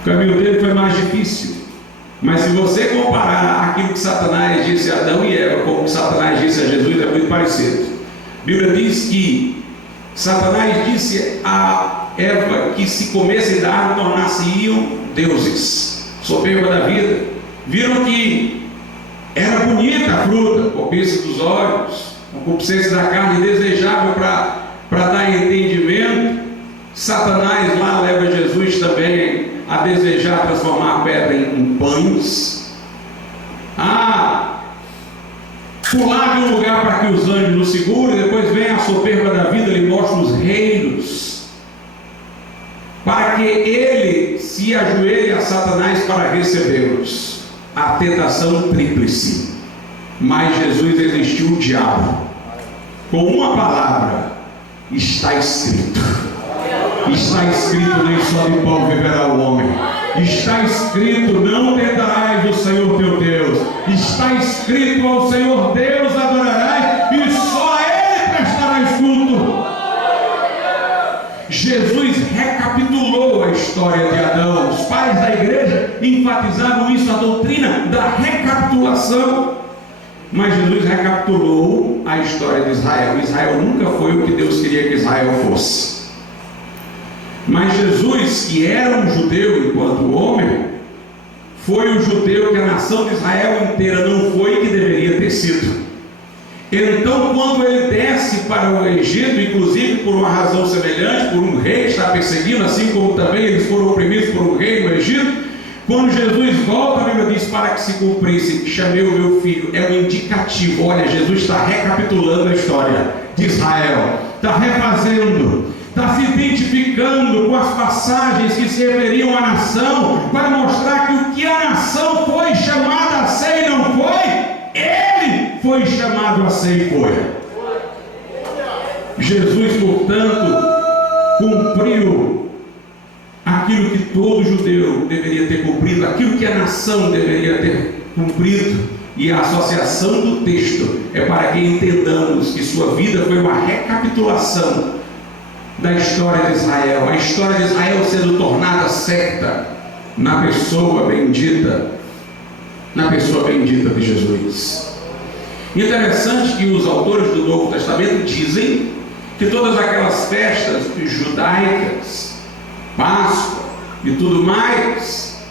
O caminho dele foi mais difícil, mas se você comparar aquilo que Satanás disse a Adão e Eva com o que Satanás disse a Jesus, é muito parecido. A Bíblia diz que Satanás disse a Eva que se comessem da árvore tornar-se-iam deuses, soberba da vida. Viram que era bonita a fruta, cobiça dos olhos, concupiscência da carne, desejável para dar entendimento. Satanás lá leva Jesus também a desejar transformar a pedra em pães, a pular de um lugar para que os anjos nos segurem. Depois vem a soberba da vida, ele mostra os reinos, para que ele se ajoelhe a Satanás para recebê-los. A tentação tríplice, mas Jesus resistiu o diabo com uma palavra: está escrito. Está escrito: nem só de pão viverá o homem. Está escrito: não tentarás o Senhor teu Deus. Está escrito: ao Senhor Deus adorarás e só a Ele prestarás culto. Jesus recapitulou a história de Adão. Os pais da igreja enfatizaram isso, a doutrina da recapitulação. Mas Jesus recapitulou a história de Israel. Israel nunca foi o que Deus queria que Israel fosse. Mas Jesus, que era um judeu enquanto homem, foi o judeu que a nação de Israel inteira não foi e que deveria ter sido. Então, quando ele desce para o Egito, inclusive por uma razão semelhante, por um rei que está perseguindo, assim como também eles foram oprimidos por um rei no Egito, quando Jesus volta, a Bíblia diz: para que se cumprisse, chamei o meu filho. É um indicativo. Olha, Jesus está recapitulando a história de Israel, está refazendo, está se identificando com as passagens que se referiam à nação, para mostrar que o que a nação foi chamada a ser e não foi, ele foi chamado a ser e foi. Jesus, portanto, cumpriu aquilo que todo judeu deveria ter cumprido, aquilo que a nação deveria ter cumprido. E a associação do texto é para que entendamos que sua vida foi uma recapitulação da história de Israel, a história de Israel sendo tornada certa na pessoa bendita de Jesus. Interessante que os autores do Novo Testamento dizem que todas aquelas festas judaicas, Páscoa e tudo mais,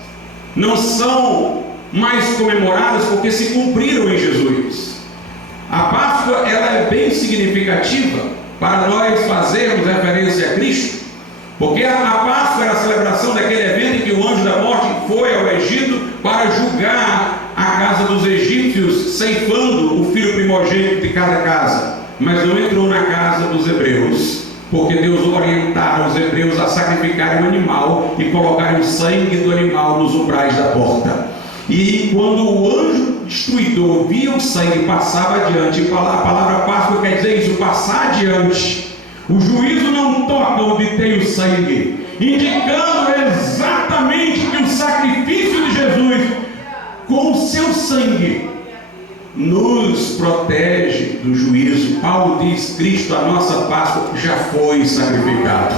não são mais comemoradas porque se cumpriram em Jesus. A Páscoa, ela é bem significativa para nós fazermos referência a Cristo, porque a Páscoa era a celebração daquele evento em que o anjo da morte foi ao Egito para julgar a casa dos egípcios, ceifando o filho primogênito de cada casa, mas não entrou na casa dos hebreus, porque Deus orientara os hebreus a sacrificarem um animal e colocarem o sangue do animal nos umbrais da porta. E quando o anjo destruidor via o sangue, passava adiante. A palavra Páscoa quer dizer isso, passar adiante. O juízo não toca onde tem o sangue, indicando exatamente que o sacrifício de Jesus, com o seu sangue, nos protege do juízo. Paulo diz: Cristo, a nossa Páscoa, já foi sacrificado.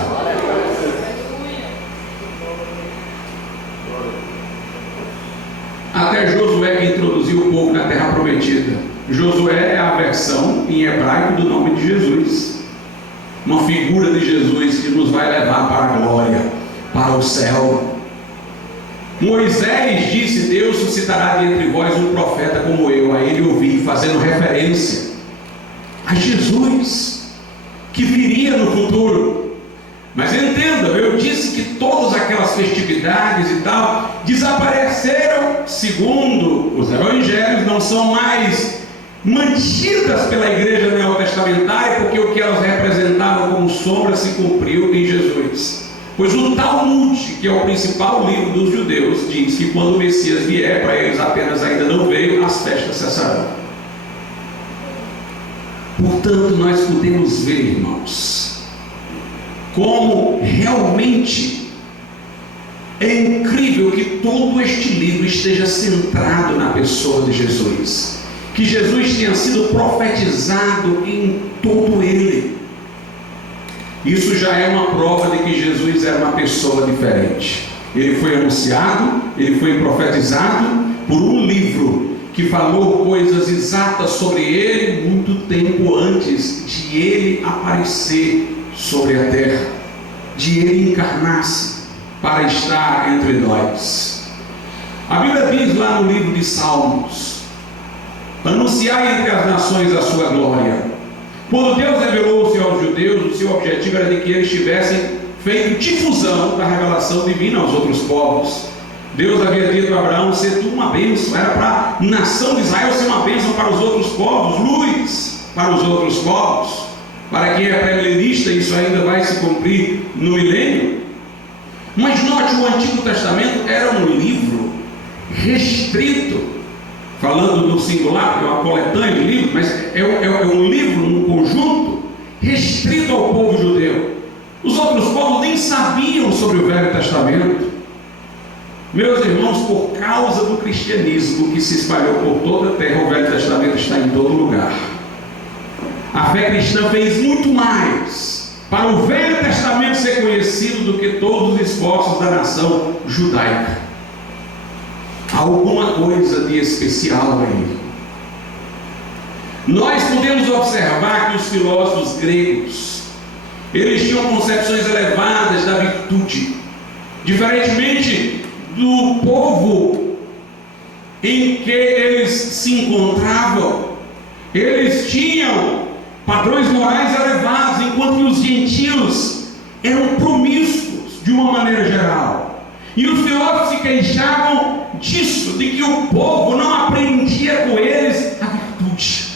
Até Josué, que introduziu o povo na terra prometida, Josué é a versão em hebraico do nome de Jesus, uma figura de Jesus que nos vai levar para a glória, para o céu. Moisés disse: Deus suscitará de entre vós um profeta como eu. A ele ouvi, fazendo referência a Jesus, que viria no futuro. Mas entenda, eu disse que todas aquelas festividades e tal desapareceram, segundo os evangelhos, não são mais mantidas pela igreja neotestamentária, porque o que elas representavam como sombra se cumpriu em Jesus. Pois o Talmud, que é o principal livro dos judeus, diz que quando o Messias vier, para eles apenas ainda não veio, as festas cessarão. Portanto, nós podemos ver, irmãos, como realmente é incrível que todo este livro esteja centrado na pessoa de Jesus, que Jesus tenha sido profetizado em todo ele. Isso já é uma prova de que Jesus era uma pessoa diferente. Ele foi anunciado, ele foi profetizado por um livro que falou coisas exatas sobre ele muito tempo antes de ele aparecer sobre a terra, de ele encarnar-se para estar entre nós. A Bíblia diz lá no livro de Salmos: anunciai entre as nações a sua glória. Quando Deus revelou-se aos judeus, o seu objetivo era de que eles tivessem feito difusão da revelação divina aos outros povos. Deus havia dito a Abraão: ser tu uma bênção. Era para a nação de Israel ser uma bênção para os outros povos, luz para os outros povos. Para quem é pré-milenista, isso ainda vai se cumprir no milênio. Mas note, o Antigo Testamento era um livro restrito, falando no singular, que é uma coletânea de livros, mas é um livro, um conjunto restrito ao povo judeu. Os outros povos nem sabiam sobre o Velho Testamento. Meus irmãos, por causa do cristianismo que se espalhou por toda a terra, o Velho Testamento está em todo lugar. A fé cristã fez muito mais para o Velho Testamento ser conhecido do que todos os esforços da nação judaica. Há alguma coisa de especial aí. Nós podemos observar que os filósofos gregos, eles tinham concepções elevadas da virtude, diferentemente do povo em que eles se encontravam. Eles tinham padrões morais elevados, enquanto que os gentios eram promíscuos de uma maneira geral. E os filósofos se queixavam disso, de que o povo não aprendia com eles a virtude.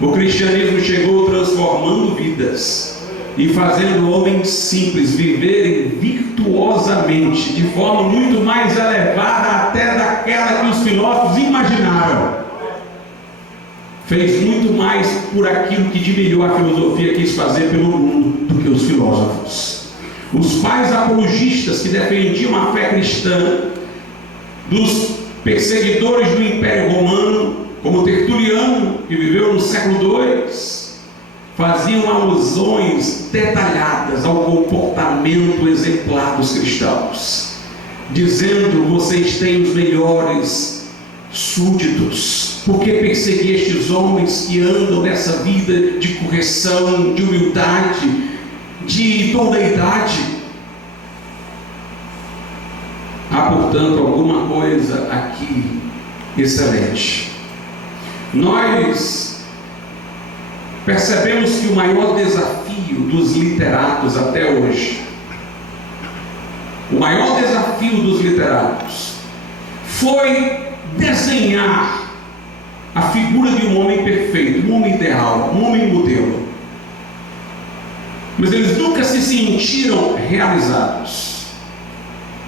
O cristianismo chegou transformando vidas e fazendo homens simples viverem virtuosamente, de forma muito mais elevada até daquela que os filósofos imaginaram. Fez muito mais por aquilo que de melhor a filosofia quis fazer pelo mundo do que os filósofos. Os pais apologistas que defendiam a fé cristã, dos perseguidores do Império Romano, como Tertuliano, que viveu no século II, faziam alusões detalhadas ao comportamento exemplar dos cristãos, dizendo: vocês têm os melhores súditos, porque perseguir estes homens que andam nessa vida de correção, de humildade, de idoneidade. Há, portanto, alguma coisa aqui excelente. Nós percebemos que o maior desafio dos literatos até hoje, o maior desafio dos literatos, foi desenhar a figura de um homem perfeito, um homem ideal, um homem modelo. Mas eles nunca se sentiram realizados.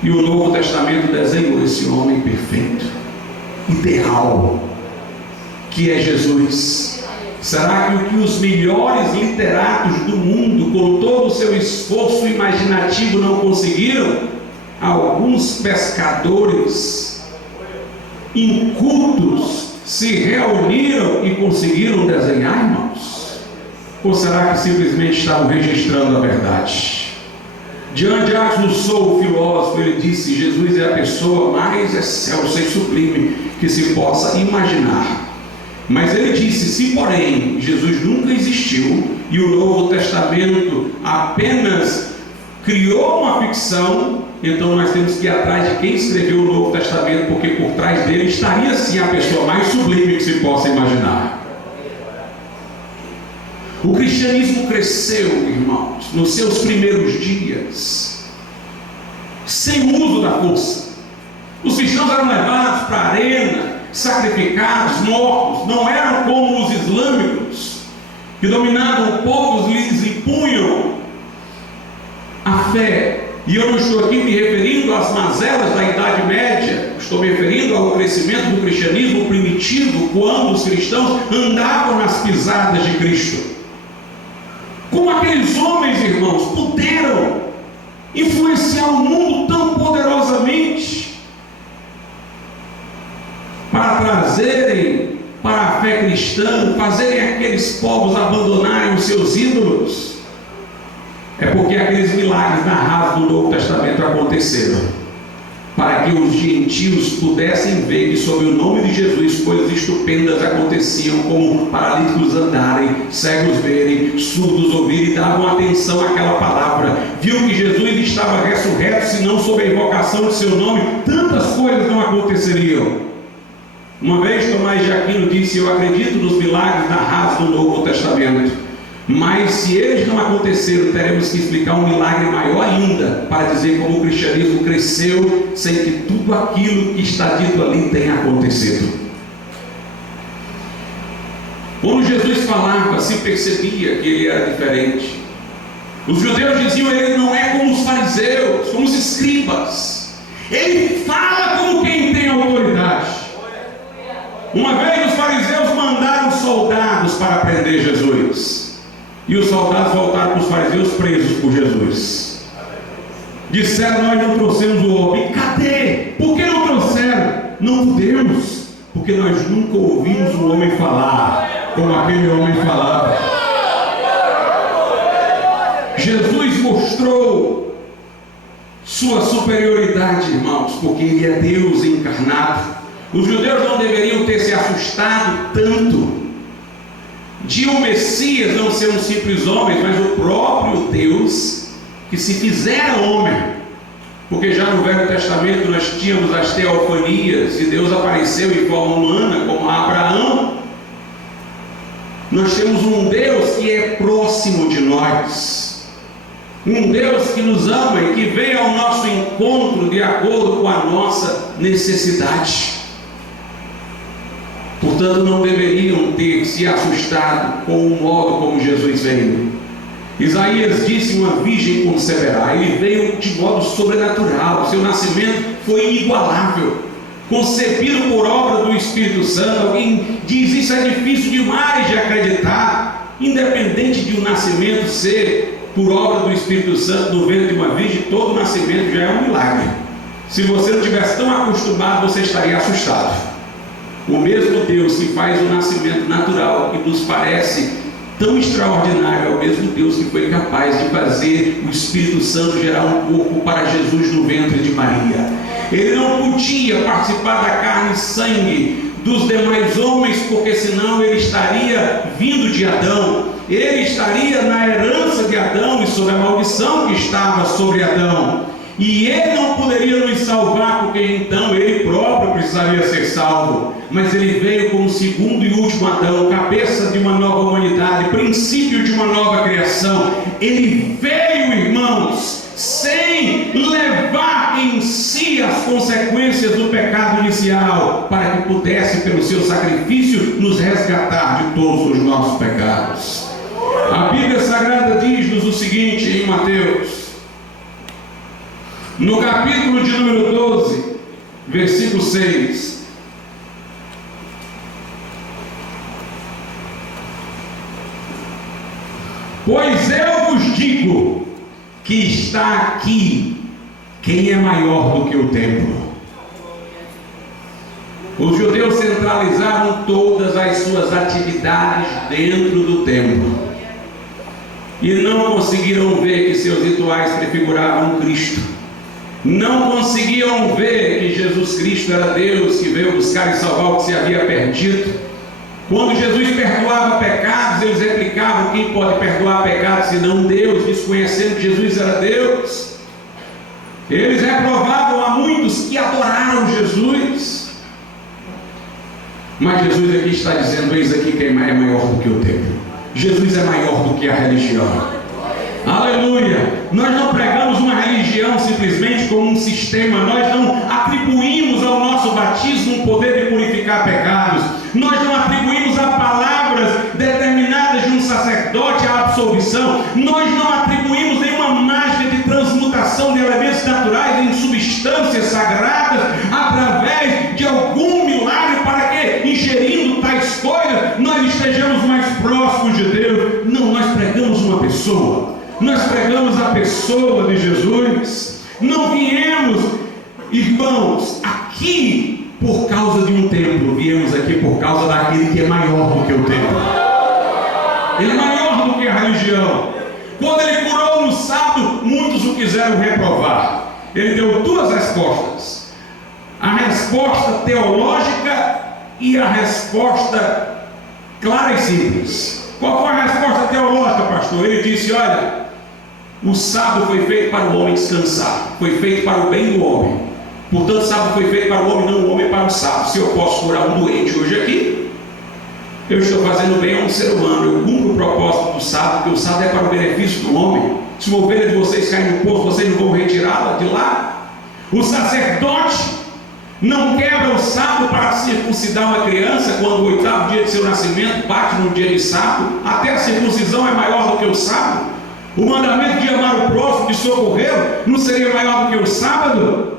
E o Novo Testamento desenhou esse homem perfeito, ideal, que é Jesus. Será que o que os melhores literatos do mundo, com todo o seu esforço imaginativo, não conseguiram? Alguns pescadores incultos se reuniram e conseguiram desenhar, irmãos? Ou será que simplesmente estavam registrando a verdade? Jean-Jacques Rousseau, o filósofo, ele disse: Jesus é a pessoa mais excelsa e sublime que se possa imaginar. Mas ele disse: se porém Jesus nunca existiu e o Novo Testamento apenas criou uma ficção, então nós temos que ir atrás de quem escreveu o Novo Testamento, porque por trás dele estaria sim a pessoa mais sublime que se possa imaginar. O cristianismo cresceu, irmãos, nos seus primeiros dias, sem o uso da força. Os cristãos eram levados para a arena, sacrificados, mortos. Não eram como os islâmicos, que dominavam povos, lhes impunham a fé. E eu não estou aqui me referindo às mazelas da Idade Média, estou me referindo ao crescimento do cristianismo primitivo, quando os cristãos andavam nas pisadas de Cristo. Como aqueles homens, irmãos, puderam influenciar o mundo tão poderosamente para trazerem para a fé cristã, fazerem aqueles povos abandonarem os seus ídolos? É porque aqueles milagres narrados no Novo Testamento aconteceram, para que os gentios pudessem ver que sob o nome de Jesus coisas estupendas aconteciam, como paralíticos andarem, cegos verem, surdos ouvirem, e davam atenção àquela palavra. Viu que Jesus estava ressurreto, senão sob a invocação de seu nome, tantas coisas não aconteceriam. Uma vez Tomás de Aquino disse: eu acredito nos milagres narrados no Novo Testamento, mas se eles não aconteceram, teremos que explicar um milagre maior ainda, para dizer como o cristianismo cresceu sem que tudo aquilo que está dito ali tenha acontecido. Quando Jesus falava, se percebia que ele era diferente. Os judeus diziam: ele não é como os fariseus, como os escribas. Ele fala como quem tem autoridade. Uma vez os fariseus mandaram soldados para prender Jesus. E os soldados voltaram para os fariseus presos por Jesus. Disseram: nós não trouxemos o homem. Cadê? Por que não trouxeram? Não podemos, porque nós nunca ouvimos um homem falar como aquele homem falava. Jesus mostrou sua superioridade, irmãos, porque ele é Deus encarnado. Os judeus não deveriam ter se assustado tanto de um Messias não ser um simples homem, mas o próprio Deus que se fizera homem. Porque já no Velho Testamento nós tínhamos as teofanias, e Deus apareceu em forma humana como a Abraão. Nós temos um Deus que é próximo de nós, um Deus que nos ama e que vem ao nosso encontro de acordo com a nossa necessidade. Portanto, não deveriam ter se assustado com o modo como Jesus veio. Isaías disse: uma virgem conceberá. Ele veio de modo sobrenatural. Seu nascimento foi inigualável, concebido por obra do Espírito Santo. Alguém diz: isso é difícil demais de acreditar. Independente de um nascimento ser por obra do Espírito Santo no ventre de uma virgem, todo nascimento já é um milagre. Se você não estivesse tão acostumado, você estaria assustado. O mesmo Deus que faz o nascimento natural, que nos parece tão extraordinário, é o mesmo Deus que foi capaz de fazer o Espírito Santo gerar um corpo para Jesus no ventre de Maria. Ele não podia participar da carne e sangue dos demais homens, porque senão ele estaria vindo de Adão. Ele estaria na herança de Adão e sob a maldição que estava sobre Adão. E ele não poderia nos salvar, porque então ele próprio precisaria ser salvo. Mas ele veio como o segundo e último Adão, cabeça de uma nova humanidade, princípio de uma nova criação. Ele veio, irmãos, sem levar em si as consequências do pecado inicial, para que pudesse, pelo seu sacrifício, nos resgatar de todos os nossos pecados. A Bíblia Sagrada diz-nos o seguinte em Mateus, no capítulo de número 12, versículo 6: pois eu vos digo que está aqui quem é maior do que o templo. Os judeus centralizavam todas as suas atividades dentro do templo e não conseguiram ver que seus rituais prefiguravam Cristo. Não conseguiam ver que Jesus Cristo era Deus que veio buscar e salvar o que se havia perdido. Quando Jesus perdoava pecados, eles replicavam: quem pode perdoar pecados senão Deus, desconhecendo que Jesus era Deus. Eles reprovavam a muitos que adoraram Jesus. Mas Jesus aqui está dizendo: eis aqui quem é maior do que o templo. Jesus é maior do que a religião. Aleluia! Nós não pregamos uma religião simplesmente como um sistema. Nós não atribuímos ao nosso batismo um poder de purificar pecados. Nós não atribuímos a palavras determinadas de um sacerdote a absolvição. Nós não atribuímos nenhuma mágica de transmutação de elementos naturais em substâncias sagradas através de algum milagre para que, ingerindo tais coisas, nós estejamos mais próximos de Deus. Não, nós pregamos uma pessoa. Nós pregamos a pessoa de Jesus. Não viemos, irmãos, aqui por causa de um templo. Viemos aqui por causa daquele que é maior do que o templo. Ele é maior do que a religião. Quando ele curou no sábado, muitos o quiseram reprovar. Ele deu duas respostas: a resposta teológica e a resposta clara e simples. Qual foi a resposta teológica, pastor? Ele disse: olha, o sábado foi feito para o homem descansar, foi feito para o bem do homem. Portanto, o sábado foi feito para o homem, não o homem para o sábado. Se eu posso curar um doente hoje aqui, eu estou fazendo bem a um ser humano. Eu cumpro o propósito do sábado, porque o sábado é para o benefício do homem. Se uma ovelha de vocês cair no poço, vocês não vão retirá-la de lá. O sacerdote não quebra o sábado para circuncidar uma criança quando o 8º dia de seu nascimento bate no dia de sábado. Até a circuncisão é maior do que o sábado. O mandamento de amar o próximo, de socorrer, não seria maior do que o sábado?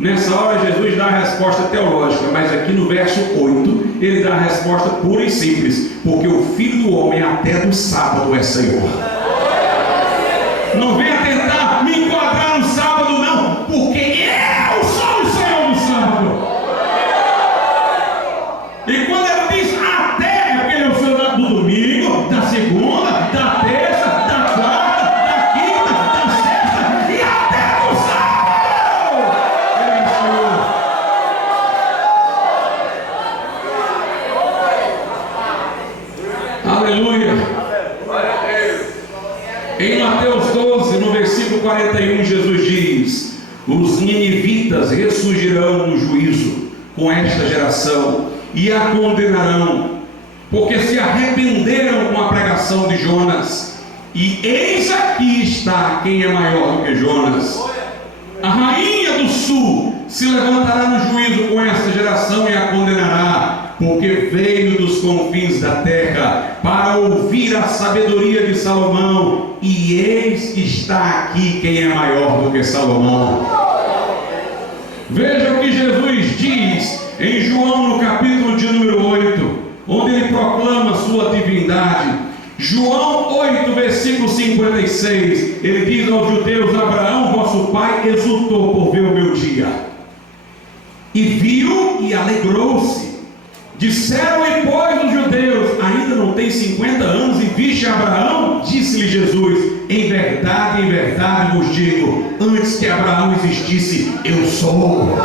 Nessa hora Jesus dá a resposta teológica, mas aqui no verso 8 ele dá a resposta pura e simples: porque o Filho do Homem até do sábado é Senhor. Não venha tentar me enquadrar no sábado, não, porque eu sou o Senhor do sábado. E quando ele diz até, é porque ele é o Senhor do domingo, da segunda, da terça, da quarta, da quinta, da sexta e até do sábado. Ele é o Senhor. Aleluia. Em Mateus 12, no versículo 41, Jesus diz: os ninivitas ressurgirão no juízo com esta geração e a condenarão, porque se arrependeram com a pregação de Jonas. E eis aqui está quem é maior do que Jonas. A rainha do sul se levantará no juízo com esta geração e a condenará, porque veio dos confins da terra para ouvir a sabedoria de Salomão, e eis que está aqui quem é maior do que Salomão. Veja o que Jesus diz em João, no capítulo de número 8, onde ele proclama sua divindade. João 8, versículo 56, ele diz aos judeus: Abraão, vosso pai, exultou por ver o meu dia, e viu e alegrou-se. Disseram-lhe, pois, os judeus: ainda não tem 50 anos e viste Abraão? Disse-lhe Jesus: em verdade vos digo, antes que Abraão existisse, eu sou.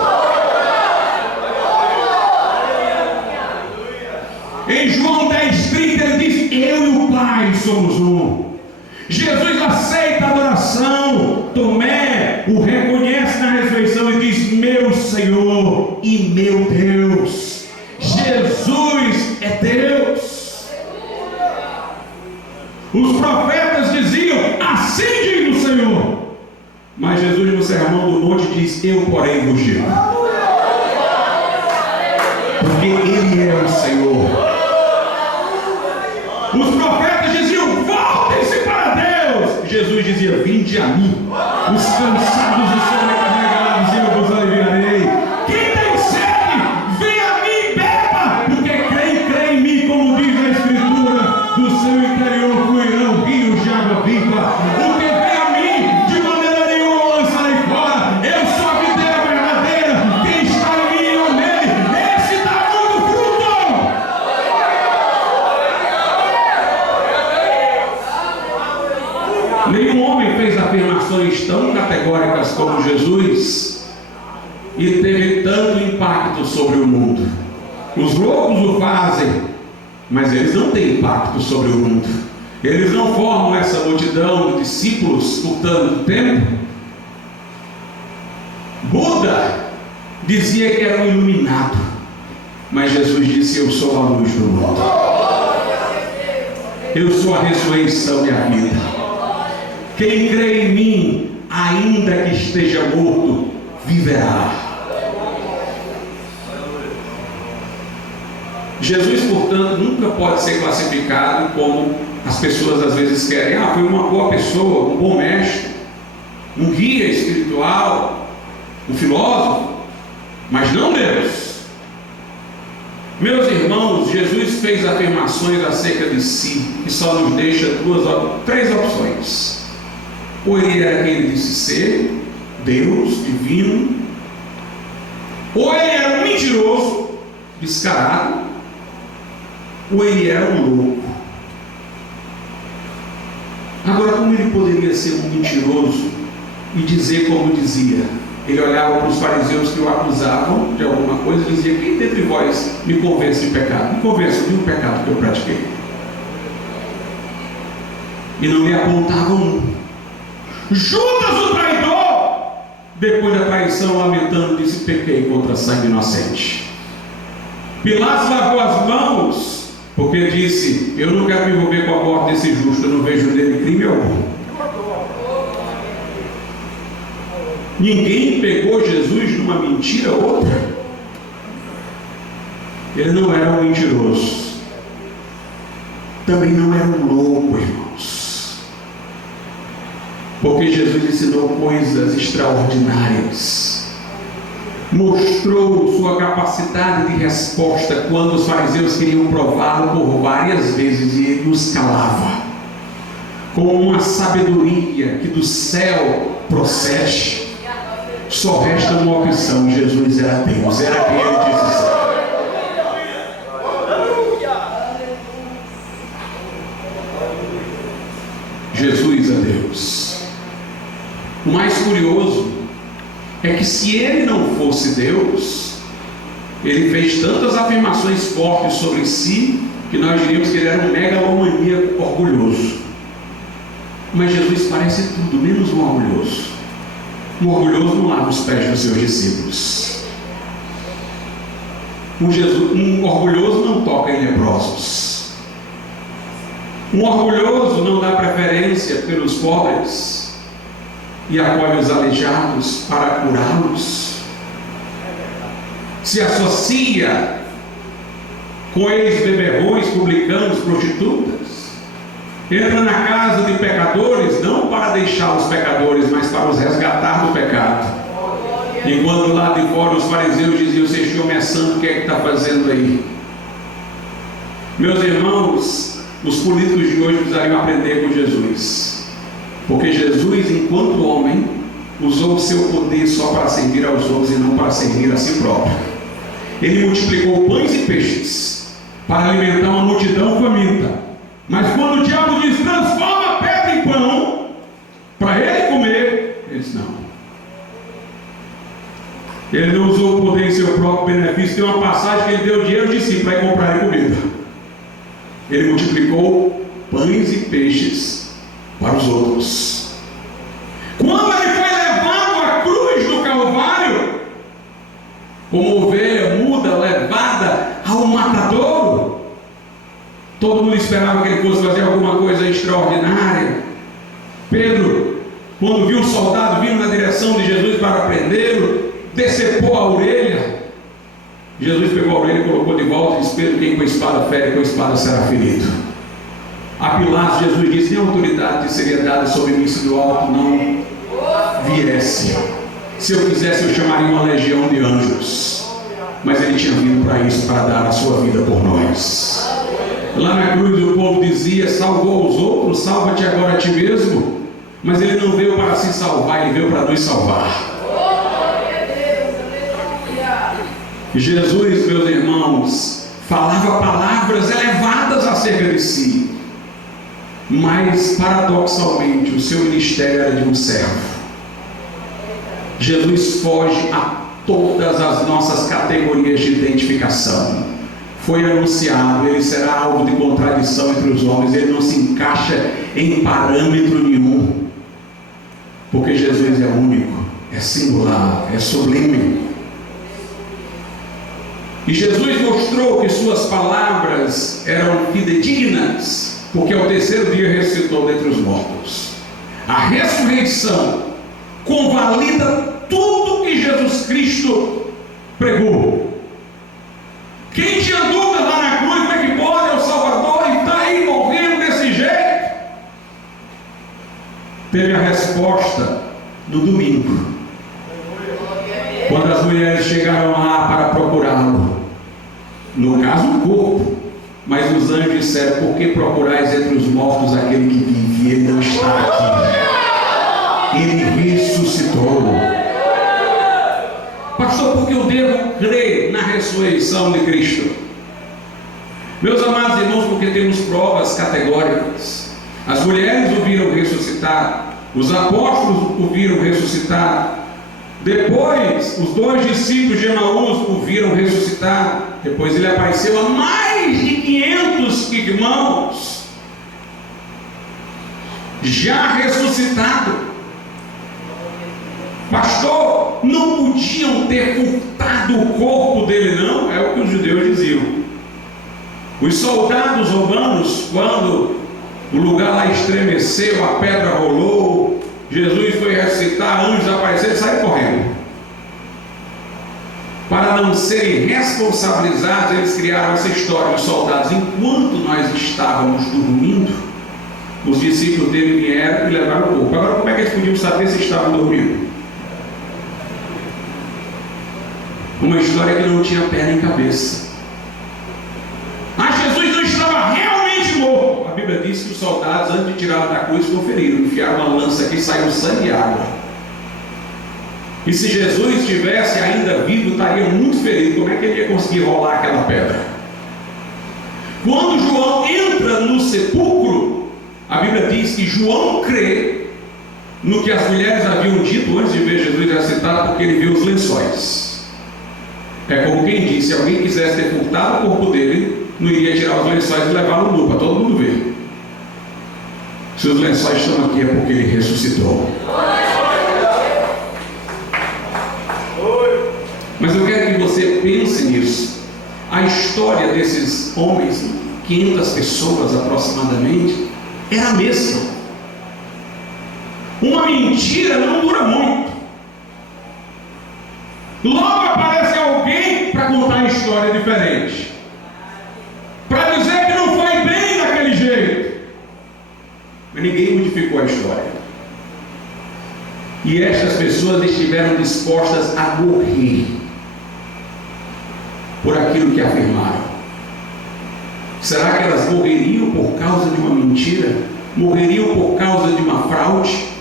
Em João 10, 30 ele diz: eu e o Pai somos um. Jesus aceita a adoração. Tomé o reconhece na ressurreição e diz: meu Senhor e meu Deus. Jesus é Deus. Os profetas diziam: assim diz o Senhor. Mas Jesus, no sermão do monte, diz: eu porém vos digo. Porque Ele é o Senhor. Os profetas diziam: voltem-se para Deus. Jesus dizia: vinde a mim, os cansados e sobrecarregados, e eu vos aliviarei. Quem tem sede, vem a mim e beba, porque crê em mim, como diz a Escritura, do seu interior fluirão rios de água viva. O que vem a mim, de maneira nenhuma lançarei fora. Eu sou a videira verdadeira, quem está em mim e eu nele, esse dá muito fruto. Nenhum homem fez afirmações tão categóricas como Jesus e teve tanto impacto sobre o mundo. Os loucos o fazem, mas eles não têm impacto sobre o mundo. Eles não formam essa multidão de discípulos por tanto tempo. Buda dizia que era um iluminado, mas Jesus disse: eu sou a luz do mundo. Eu sou a ressurreição e a vida. Quem crê em mim, ainda que esteja morto, viverá. Jesus, portanto, nunca pode ser classificado como as pessoas às vezes querem. Foi uma boa pessoa, um bom mestre, um guia espiritual, um filósofo, mas não Deus. Meus irmãos, Jesus fez afirmações acerca de si que só nos deixa três opções. Ou ele era quem ele disse ser, Deus, divino, ou ele era um mentiroso, descarado, ou ele era um louco. Agora, como ele poderia ser um mentiroso e dizer como dizia? Ele olhava para os fariseus que o acusavam de alguma coisa e dizia: quem dentre vós me convence de pecado? Me convence de um pecado que eu pratiquei. E não lhe apontavam um. Judas, o traidor, depois da traição, lamentando, disse: pequei contra sangue inocente. Pilatos lavou as mãos, porque disse: eu não quero me envolver com a morte desse justo, eu não vejo nele crime algum. Ninguém pegou Jesus numa mentira ou outra. Ele não era um mentiroso, também não era um louco, irmãos, porque Jesus ensinou coisas extraordinárias, mostrou sua capacidade de resposta quando os fariseus queriam prová-lo por várias vezes e ele os calava, com uma sabedoria que do céu procede. Só resta uma opção: Jesus era Deus, era quem ele disse ser. Jesus é Deus. O mais curioso é que se ele não fosse Deus, ele fez tantas afirmações fortes sobre si que nós diríamos que ele era um megalomaníaco orgulhoso. Mas Jesus parece tudo menos um orgulhoso. Um orgulhoso não lava os pés dos seus discípulos. Um orgulhoso não toca em leprosos. Um orgulhoso não dá preferência pelos pobres e acolhe os aleijados para curá-los. Se associa com ex-beberrões, publicanos, prostitutas. Entra na casa de pecadores, não para deixar os pecadores, mas para os resgatar do pecado. Enquanto lá de fora os fariseus diziam: "Se este homem é santo, o que é que está fazendo aí?" Meus irmãos, os políticos de hoje precisariam aprender com Jesus, porque Jesus, enquanto homem, usou o seu poder só para servir aos outros e não para servir a si próprio. Ele multiplicou pães e peixes para alimentar uma multidão faminta. Mas quando o diabo diz: transforma a pedra em pão para ele comer, ele disse: não. Ele não usou o poder em seu próprio benefício. Tem uma passagem que ele deu dinheiro de si para ir comprar comida. Ele multiplicou pães e peixes para os outros. Quando ele foi levado à cruz do Calvário, como ovelha muda levada ao matadouro, todo mundo esperava que ele fosse fazer alguma coisa extraordinária. Pedro, quando viu um soldado vindo na direção de Jesus para prendê-lo, decepou a orelha. Jesus pegou a orelha e colocou de volta e disse: Pedro, quem com a espada fere, com a espada será ferido. A Pilatos, Jesus disse: nem autoridade seria dada sobre mim se do alto não viesse. Se eu quisesse, eu chamaria uma legião de anjos. Mas ele tinha vindo para isso, para dar a sua vida por nós. Lá na cruz o povo dizia: salvou os outros, salva-te agora a ti mesmo. Mas ele não veio para se salvar, ele veio para nos salvar. Jesus, meus irmãos, falava palavras elevadas acerca de si, mas paradoxalmente o seu ministério era de um servo. Jesus foge a todas as nossas categorias de identificação. foi anunciado, ele será alvo de contradição entre os homens, ele não se encaixa em parâmetro nenhum, porque Jesus é único, é singular, é sublime. E Jesus mostrou que suas palavras eram fidedignas, porque ao terceiro dia ressuscitou dentre os mortos. A ressurreição convalida tudo que Jesus Cristo pregou. Quem tinha dúvida lá na cruz, como é que pode, é o Salvador, e está aí morrendo desse jeito? Teve a resposta no domingo, quando as mulheres chegaram lá para procurá-lo, no caso o corpo, mas os anjos disseram: por que procurais entre os mortos aquele que vive? Ele não está aqui, ele ressuscitou. Pastor, porque eu devo crer na ressurreição de Cristo? Meus amados irmãos, porque temos provas categóricas. As mulheres o viram ressuscitar, os apóstolos o viram ressuscitar, depois os 2 discípulos de Emaús o viram ressuscitar, depois ele apareceu a mais de 500 irmãos já ressuscitado. Pastor, não podiam ter furtado o corpo dele, não? É o que os judeus diziam. Os soldados romanos, quando o lugar lá estremeceu, a pedra rolou, Jesus foi ressuscitar, anjos apareceram e saíram correndo. Para não serem responsabilizados, eles criaram essa história. Os soldados, enquanto nós estávamos dormindo, os discípulos dele vieram e levaram o corpo. Agora, como é que eles podiam saber se estavam dormindo? Uma história que não tinha pé nem cabeça. Mas Jesus não estava realmente morto. A Bíblia diz que os soldados, antes de tirá-lo da cruz, conferiram, enfiaram uma lança aqui e saiu sangue e água. E se Jesus estivesse ainda vivo, estaria muito ferido. Como é que ele ia conseguir rolar aquela pedra? Quando João entra no sepulcro, a Bíblia diz que João crê no que as mulheres haviam dito antes de ver Jesus ressuscitado, porque ele viu os lençóis. É como quem diz: se alguém quisesse ter furtado o corpo dele, não iria tirar os lençóis e levá-lo nu para todo mundo ver. Se os lençóis estão aqui, é porque ele ressuscitou. Mas eu quero que você pense nisso. A história desses homens, 500 pessoas aproximadamente, era a mesma. Uma mentira não dura muito. Logo aparece alguém para contar a história diferente, para dizer que não foi bem daquele jeito. Mas ninguém modificou a história. E estas pessoas estiveram dispostas a morrer por aquilo que afirmaram. Será que elas morreriam por causa de uma mentira? Morreriam por causa de uma fraude?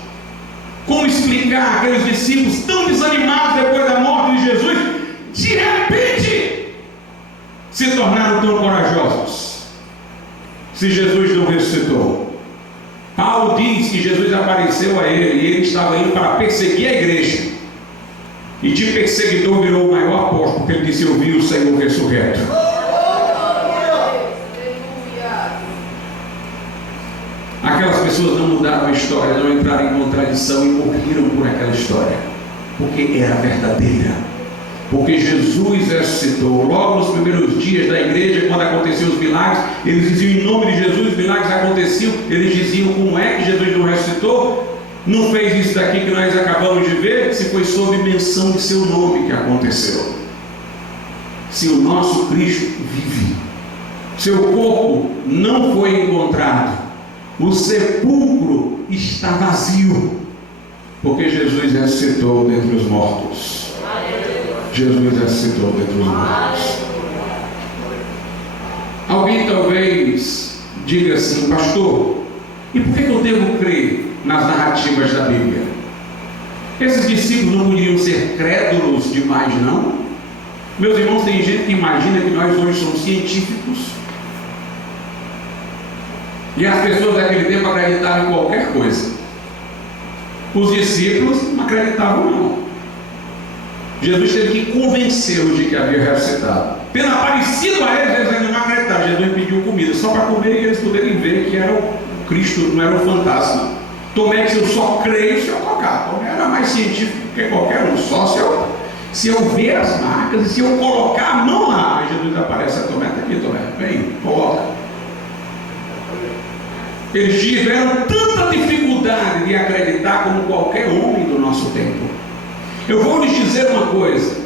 Como explicar aqueles discípulos tão desanimados depois da morte de Jesus, de repente se tornaram tão corajosos? Se Jesus não ressuscitou. Paulo diz que Jesus apareceu a ele e ele estava indo para perseguir a igreja, e de perseguidor virou o maior apóstolo, porque ele disse: eu vi o Senhor ressurreto. Aquelas pessoas não mudaram a história, não entraram em contradição e morreram por aquela história, porque era verdadeira, porque Jesus ressuscitou. Logo nos primeiros dias da igreja, quando aconteciam os milagres, eles diziam: em nome de Jesus os milagres aconteciam. Eles diziam: como é que Jesus não ressuscitou? Não fez isso daqui que nós acabamos de ver? Se foi sob menção de seu nome que aconteceu. Se o nosso Cristo vive, seu corpo não foi encontrado, o sepulcro está vazio, porque Jesus ressuscitou dentre os mortos. Jesus ressuscitou dentre os mortos. Alguém talvez diga assim: pastor, e por que eu devo crer nas narrativas da Bíblia? Esses discípulos não podiam ser crédulos demais, não? Meus irmãos, tem gente que imagina que nós hoje somos científicos, e as pessoas daquele tempo acreditavam em qualquer coisa. Os discípulos não acreditavam, não. Jesus teve que convencê-los de que havia ressuscitado. Tendo aparecido a eles ainda não acreditaram. Jesus pediu comida só para comer e eles poderem ver que era o Cristo, não era o fantasma. Tomé disse: eu só creio se eu tocar. Tomé era mais científico que qualquer um, só se eu ver as marcas e se eu colocar a mão lá. Aí Jesus aparece a Tomé: está aqui, Tomé, vem, coloca. Eles tiveram tanta dificuldade de acreditar como qualquer homem do nosso tempo. Eu vou lhes dizer uma coisa: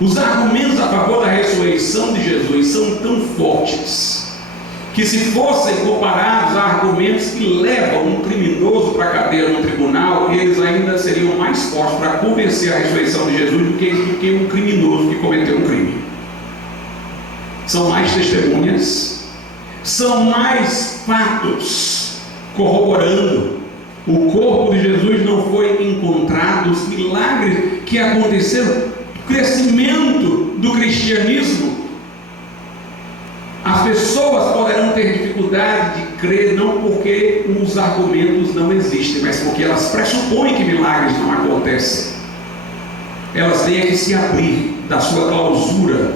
os argumentos a favor da ressurreição de Jesus são tão fortes que, se fossem comparados a argumentos que levam um criminoso para a cadeia no tribunal, eles ainda seriam mais fortes para convencer a ressurreição de Jesus do que um criminoso que cometeu um crime. São mais testemunhas, são mais fatos corroborando. O corpo de Jesus não foi encontrado, os milagres que aconteceram, o crescimento do cristianismo. As pessoas poderão ter dificuldade de crer, não porque os argumentos não existem, mas porque elas pressupõem que milagres não acontecem. Elas têm que se abrir da sua clausura,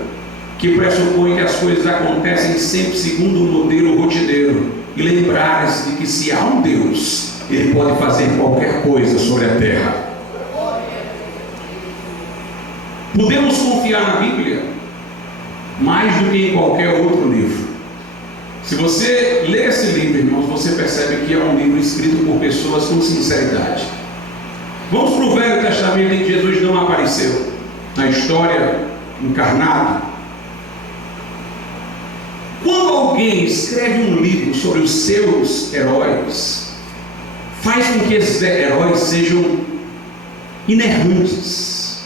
que pressupõe que as coisas acontecem sempre segundo o modelo rotineiro, e lembrar-se de que, se há um Deus, Ele pode fazer qualquer coisa sobre a terra. Podemos confiar na Bíblia mais do que em qualquer outro livro. Se você lê esse livro, irmãos, você percebe que é um livro escrito por pessoas com sinceridade. Vamos para o Velho Testamento, em que Jesus não apareceu na história encarnado. Quando alguém escreve um livro sobre os seus heróis, faz com que esses heróis sejam inerrantes,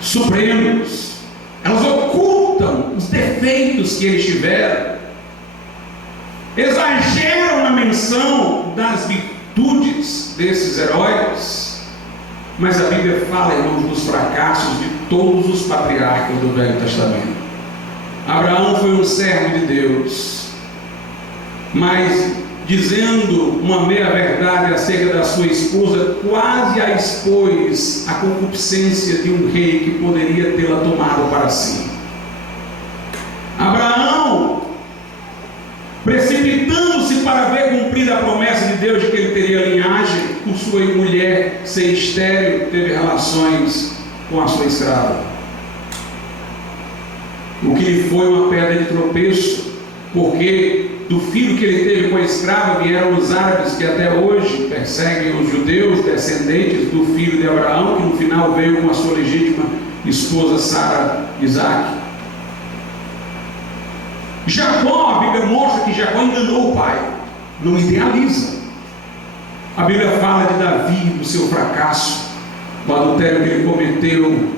supremos. Elas ocultam os defeitos que eles tiveram, exageram na menção das virtudes desses heróis. Mas a Bíblia fala, irmãos, dos fracassos de todos os patriarcas do Velho Testamento. Abraão foi um servo de Deus, mas, dizendo uma meia-verdade acerca da sua esposa, quase a expôs à concupiscência de um rei que poderia tê-la tomado para si. Abraão, precipitando-se para ver cumprida a promessa de Deus de que ele teria linhagem, por sua mulher ser estéril, teve relações com a sua escrava. O que lhe foi uma pedra de tropeço, porque do filho que ele teve com a escrava vieram os árabes, que até hoje perseguem os judeus, descendentes do filho de Abraão, que no final veio com a sua legítima esposa Sara, Isaac. Jacó, a Bíblia mostra que Jacó enganou o pai, não idealiza. A Bíblia fala de Davi, do seu fracasso, do adultério que ele cometeu,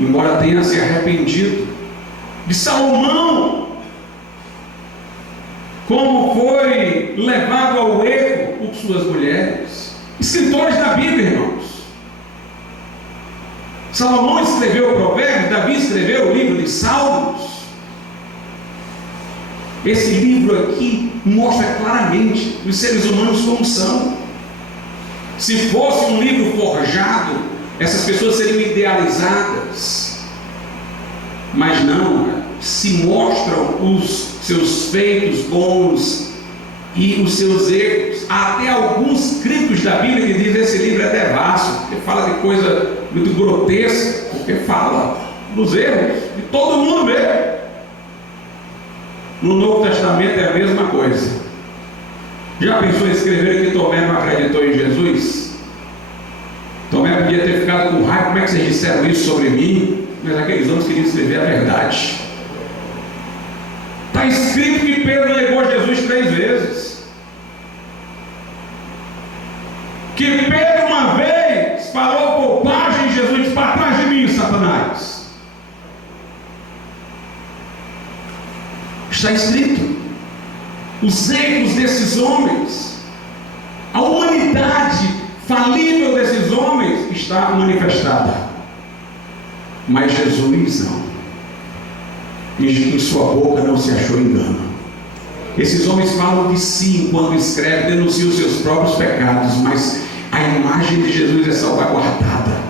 embora tenha se arrependido. De Salomão, como foi levado ao erro por suas mulheres. Escritores da Bíblia, irmãos. Salomão escreveu o Provérbio, Davi escreveu o livro de Salmos. Esse livro aqui mostra claramente os seres humanos como são. Se fosse um livro forjado, essas pessoas seriam idealizadas. Mas não, se mostram os seus feitos bons e os seus erros. Há até alguns críticos da Bíblia que dizem que esse livro é devasso, porque fala de coisa muito grotesca, porque fala dos erros de todo mundo mesmo. No Novo Testamento é a mesma coisa. Já pensou em escrever que Tomé não acreditou em Jesus? Tomé podia ter ficado com raiva: como é que vocês disseram isso sobre mim? Mas aqueles homens queriam escrever a verdade. Está escrito que Pedro negou Jesus 3 vezes. Que Pedro uma vez falou bobagem em Jesus: para trás de mim, Satanás. Está escrito. Os erros desses homens, a humanidade falível desses homens está manifestada. Mas Jesus não. Em sua boca não se achou engano. Esses homens falam de si enquanto escrevem, denunciam os seus próprios pecados, mas a imagem de Jesus é salvaguardada.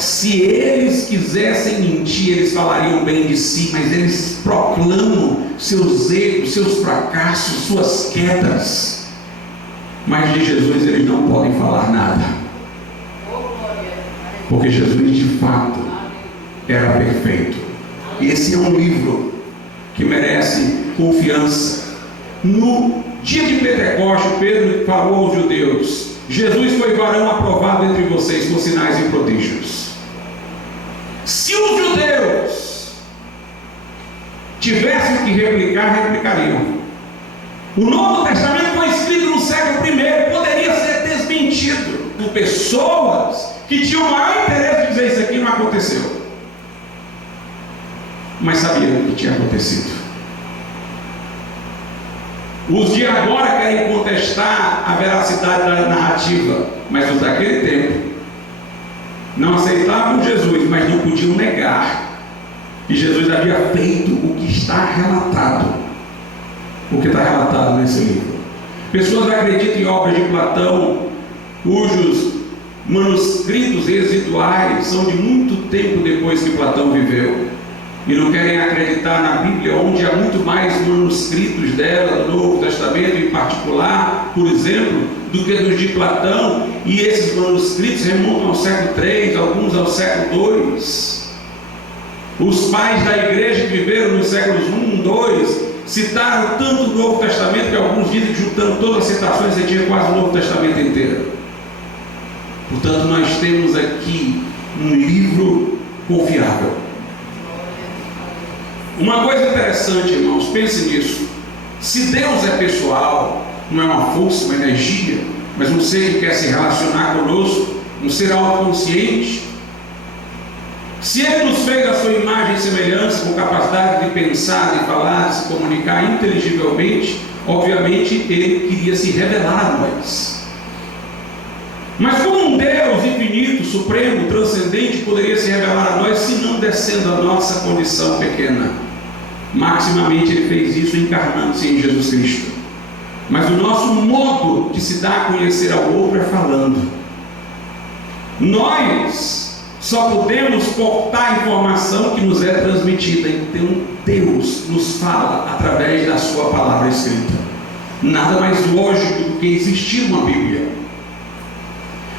Se eles quisessem mentir, eles falariam bem de si, mas eles proclamam seus erros, seus fracassos, suas quedas. Mas de Jesus eles não podem falar nada, porque Jesus de fato era perfeito. Esse é um livro que merece confiança. No dia de Pentecostes, Pedro falou aos judeus: Jesus foi varão aprovado entre vocês com sinais e prodígios. Se os judeus tivessem que replicar, replicariam. O Novo Testamento foi escrito no século I, poderia ser desmentido por pessoas que tinham o maior interesse de dizer isso aqui não aconteceu, mas sabiam o que tinha acontecido. Os de agora querem contestar a veracidade da narrativa, mas os daquele tempo não aceitavam Jesus, mas não podiam negar que Jesus havia feito o que está relatado, o que está relatado nesse livro. Pessoas acreditam em obras de Platão, cujos manuscritos residuais são de muito tempo depois que Platão viveu, e não querem acreditar na Bíblia, onde há muito mais manuscritos dela, do Novo Testamento em particular, por exemplo, do que dos de Platão, e esses manuscritos remontam ao século III, alguns ao século II. Os pais da igreja que viveram nos séculos I, II, citaram tanto o Novo Testamento que alguns dizem que, juntando todas as citações, você tinha quase o Novo Testamento inteiro. Portanto, nós temos aqui um livro confiável. Uma coisa interessante, irmãos, pense nisso. Se Deus é pessoal, não é uma força, uma energia, mas um ser que quer se relacionar conosco, um ser autoconsciente, se Ele nos fez a sua imagem e semelhança, com capacidade de pensar, de falar, de se comunicar inteligivelmente, obviamente Ele queria se revelar a nós. Mas como um Deus infinito, supremo, transcendente, poderia se revelar a nós se não descendo a nossa condição pequena? Maximamente Ele fez isso encarnando-se em Jesus Cristo. Mas o nosso modo de se dar a conhecer ao outro é falando. Nós só podemos portar a informação que nos é transmitida. Então Deus nos fala através da sua palavra escrita. Nada mais lógico do que existir uma Bíblia.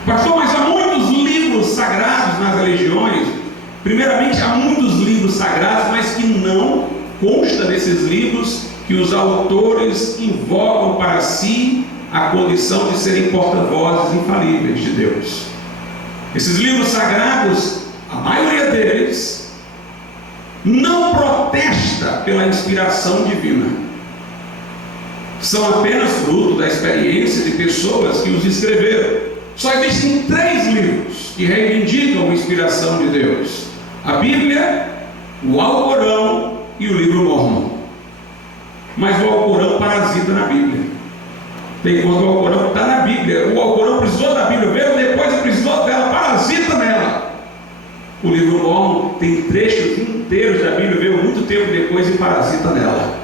Pastor, mas há muitos livros sagrados nas religiões. Primeiramente, há muitos livros sagrados, mas que não consta nesses livros que os autores invocam para si a condição de serem porta-vozes infalíveis de Deus. Esses livros sagrados, a maioria deles, não protesta pela inspiração divina. São apenas fruto da experiência de pessoas que os escreveram. Só existem 3 livros que reivindicam a inspiração de Deus: a Bíblia, o Alcorão e o livro Mórmon. Mas o Alcorão parasita na Bíblia. Tem quando o Alcorão está na Bíblia. O Alcorão precisou da Bíblia, veio depois e precisou dela, parasita nela. O livro Mórmon tem trechos inteiros da Bíblia, veio muito tempo depois e parasita nela.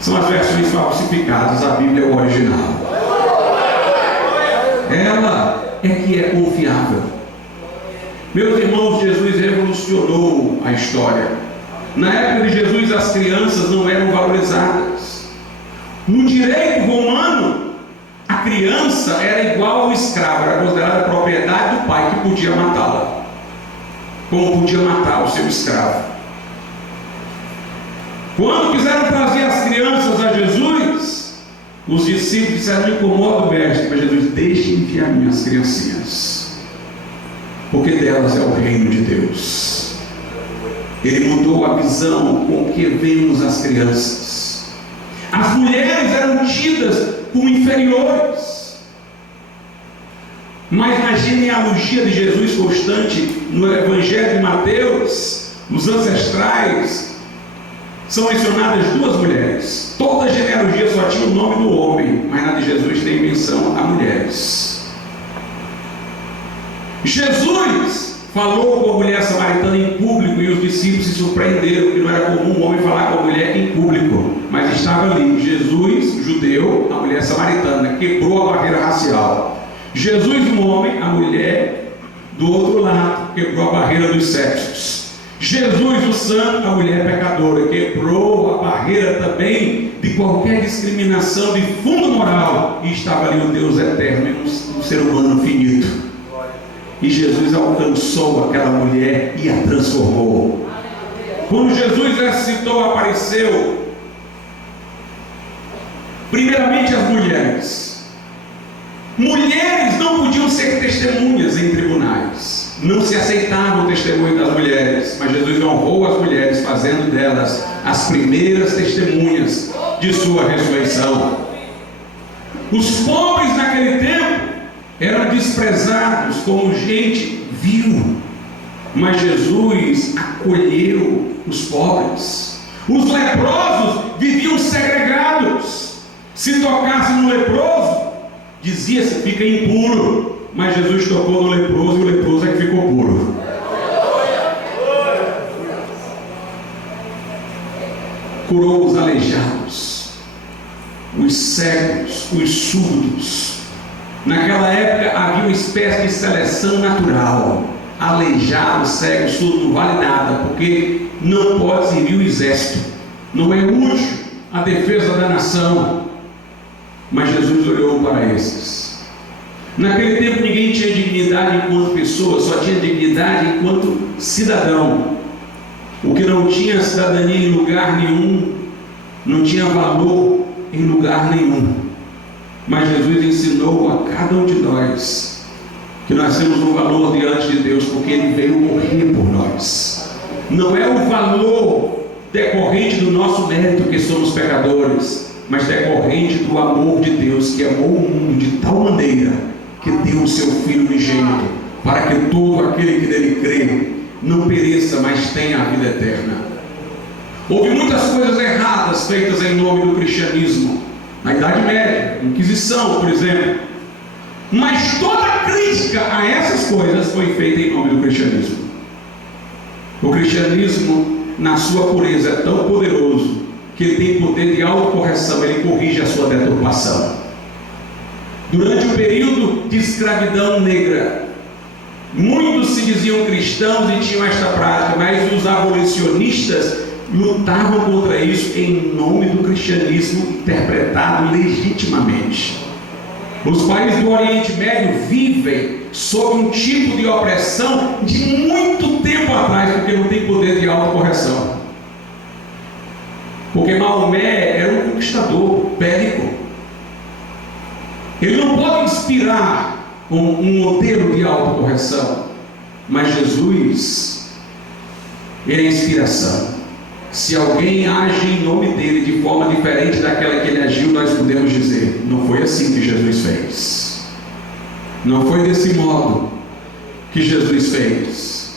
São as versões falsificadas, a Bíblia é o original. Ela é que é confiável. Meus irmãos, Jesus revolucionou a história. Na época de Jesus, as crianças não eram valorizadas. No direito romano, a criança era igual ao escravo, era considerada propriedade do pai, que podia matá-la, como podia matar o seu escravo. Quando quiseram trazer as crianças a Jesus, os discípulos disseram: não incomoda o mestre. Mas Jesus: deixe enviar minhas criancinhas, porque delas é o reino de Deus. Ele mudou a visão com que vemos as crianças. As mulheres eram tidas como inferiores. Mas na genealogia de Jesus constante, no Evangelho de Mateus, nos ancestrais, são mencionadas 2 mulheres. Toda a genealogia só tinha o nome do homem, mas na de Jesus tem menção a mulheres. Jesus falou com a mulher samaritana em público e os discípulos se surpreenderam, que não era comum um homem falar com a mulher em público, mas estava ali Jesus, judeu, a mulher samaritana, quebrou a barreira racial. Jesus, um homem, a mulher do outro lado, quebrou a barreira dos sexos. Jesus, o santo, a mulher pecadora, quebrou a barreira também de qualquer discriminação de fundo moral, e estava ali o Deus eterno e um ser humano finito. E Jesus alcançou aquela mulher e a transformou. Quando Jesus ressuscitou, apareceu primeiramente as mulheres. Mulheres não podiam ser testemunhas em tribunais. Não se aceitava o testemunho das mulheres, mas Jesus honrou as mulheres, fazendo delas as primeiras testemunhas de sua ressurreição. Os pobres naquele tempo eram desprezados como gente vil, mas Jesus acolheu os pobres. Os leprosos viviam segregados. Se tocasse no leproso, dizia-se fica impuro. Mas Jesus tocou no leproso e o leproso é que ficou puro. Curou os aleijados, os cegos, os surdos. Naquela época havia uma espécie de seleção natural. Aleijado, cego, surdo não vale nada, porque não pode servir o exército, não é útil a defesa da nação. Mas Jesus olhou para esses. Naquele tempo ninguém tinha dignidade enquanto pessoa, só tinha dignidade enquanto cidadão. O que não tinha cidadania em lugar nenhum, não tinha valor em lugar nenhum. Mas Jesus ensinou a cada um de nós que nós temos um valor diante de Deus, porque Ele veio morrer por nós. Não é o valor decorrente do nosso mérito que somos pecadores, mas decorrente do amor de Deus, que amou o mundo de tal maneira que deu o seu Filho unigênito, para que todo aquele que nele crê não pereça, mas tenha a vida eterna. Houve muitas coisas erradas feitas em nome do cristianismo, na Idade Média, Inquisição, por exemplo. Mas toda crítica a essas coisas foi feita em nome do cristianismo. O cristianismo, na sua pureza, é tão poderoso que ele tem poder de autocorreção, ele corrige a sua deturpação. Durante o período de escravidão negra, muitos se diziam cristãos e tinham esta prática, mas os abolicionistas lutavam contra isso em nome do cristianismo interpretado legitimamente. Os países do Oriente Médio vivem sob um tipo de opressão de muito tempo atrás, porque não tem poder de autocorreção. Porque Maomé era um conquistador bélico. Ele não pode inspirar um modelo de autocorreção, mas Jesus, ele é inspiração. Se alguém age em nome dele de forma diferente daquela que ele agiu, nós podemos dizer, não foi assim que Jesus fez. Não foi desse modo que Jesus fez.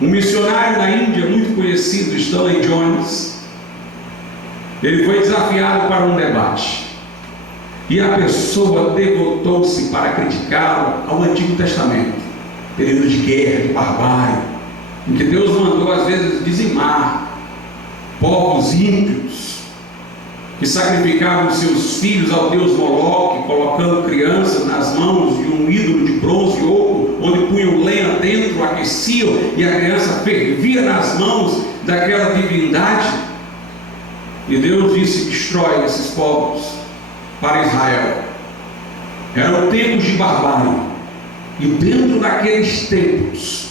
Um missionário da Índia muito conhecido, Stanley Jones, ele foi desafiado para um debate. E a pessoa devotou-se para criticá-lo ao Antigo Testamento, período de guerra, de barbárie, em que Deus mandou às vezes dizimar povos ímpios, que sacrificavam seus filhos ao deus Moloque, colocando crianças nas mãos de um ídolo de bronze e ouro, onde punham lenha dentro, aqueciam, e a criança fervia nas mãos daquela divindade. E Deus disse: destrói esses povos para Israel. Eram tempos de barbárie, e dentro daqueles tempos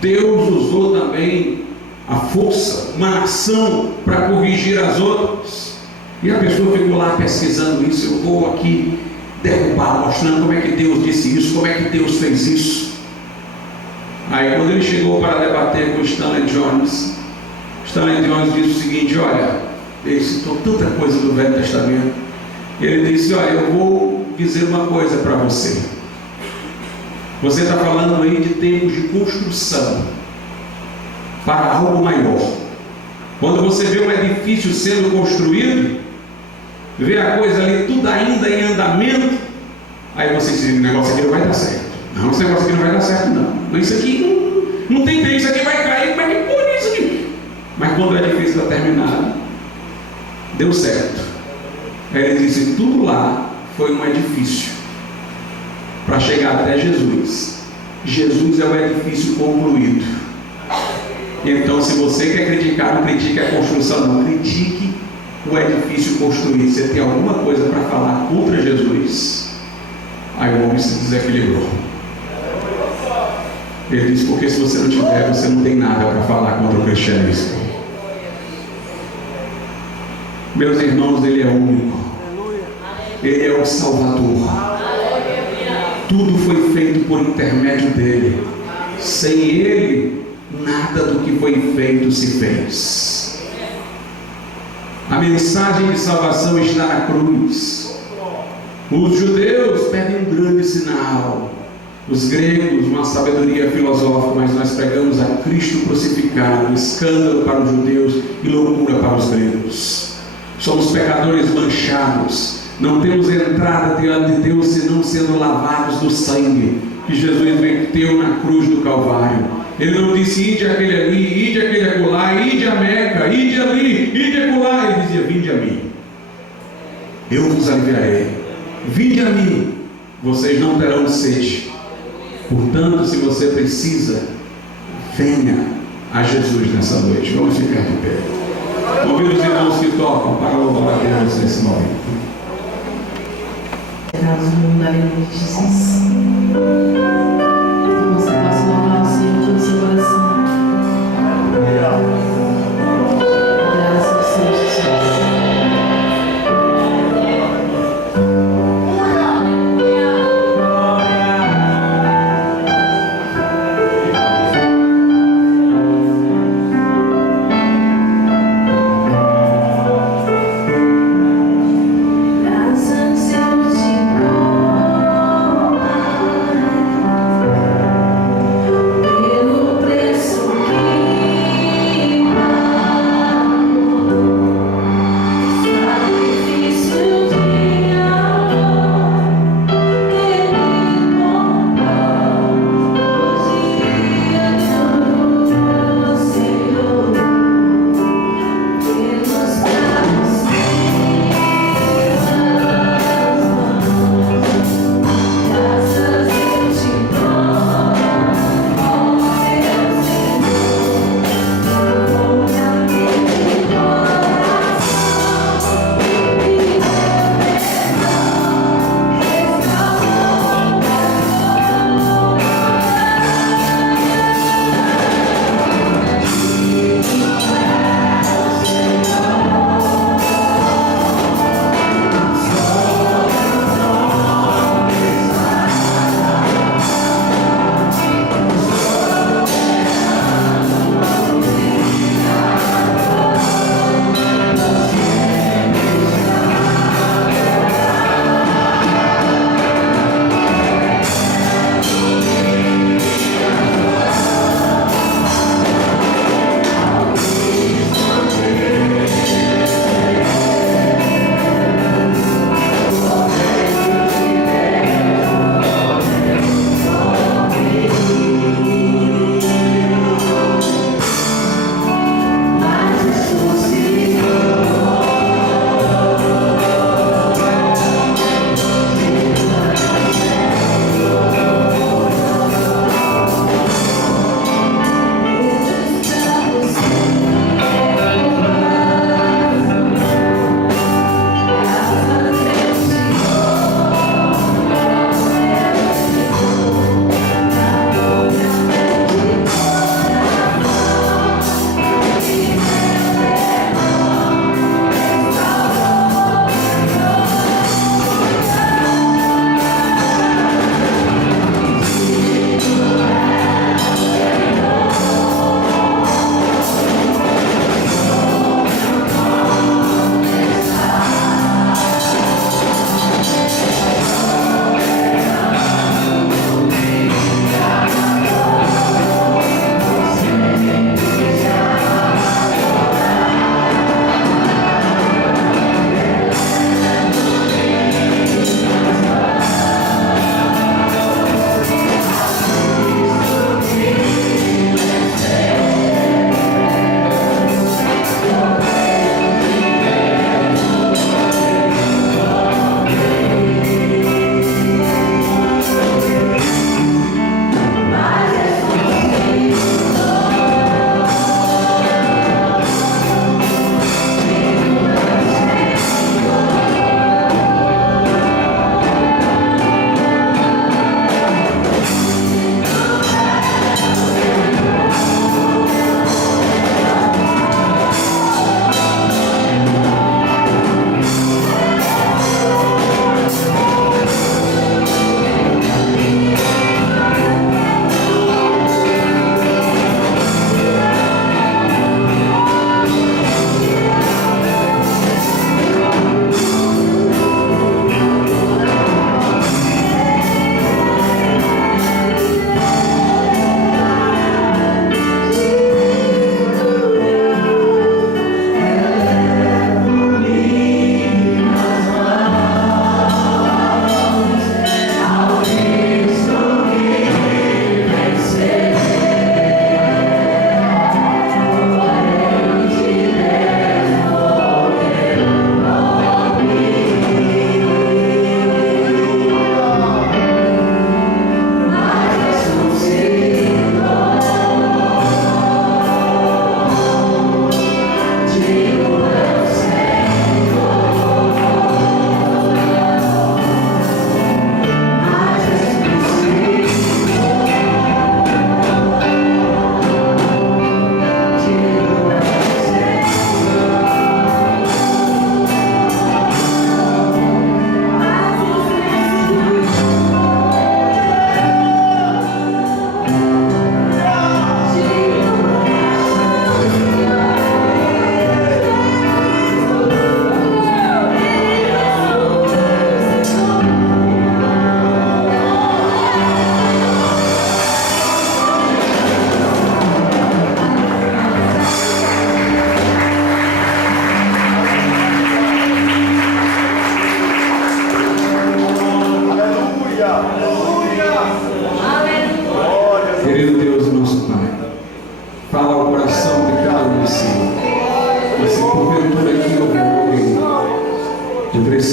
Deus usou também a força, uma nação para corrigir as outras. E a pessoa ficou lá pesquisando isso. Eu vou aqui derrubar, mostrando como é que Deus disse isso, como é que Deus fez isso. Aí quando ele chegou para debater com Stanley Jones disse o seguinte: olha, ele citou tanta coisa do Velho Testamento. Ele disse: olha, eu vou dizer uma coisa para você. Você está falando aí de tempos de construção para algo maior. Quando você vê um edifício sendo construído, vê a coisa ali tudo ainda em andamento, aí você diz: o negócio aqui não vai dar certo. Não, esse negócio aqui não vai dar certo não. Isso aqui não tem bem, isso aqui vai cair, como é que pode isso aqui? Mas quando o edifício está terminado, deu certo. Aí ele disse: tudo lá foi um edifício para chegar até Jesus. Jesus é o edifício concluído. Então, se você quer criticar, não critique a construção, não. Critique o edifício construído. Você tem alguma coisa para falar contra Jesus, aí o homem se desequilibrou. Ele diz, porque se você não tiver, você não tem nada para falar contra o cristianismo. Meus irmãos, Ele é único. Ele é o Salvador. Tudo foi feito por intermédio dEle. Sem Ele, nada do que foi feito se fez. A mensagem de salvação está na cruz. Os judeus pedem um grande sinal, os gregos uma sabedoria filosófica, mas nós pregamos a Cristo crucificado, escândalo para os judeus e loucura para os gregos. Somos pecadores manchados, não temos entrada diante de Deus senão sendo lavados do sangue que Jesus verteu na cruz do Calvário. Ele não disse, ide aquele ali, ide aquele acolá, ide a Meca, ide ali, ide acolá. Ele dizia, vinde a mim, eu vos aliviarei. Vinde a mim, vocês não terão sede. Portanto, se você precisa, venha a Jesus nessa noite. Vamos ficar de pé. Convido os irmãos que tocam para louvar a Deus nesse momento. No nome de Jesus. Você possa louvar o Senhor com o seu coração. Graças ao Senhor Jesus. Graças ao Senhor.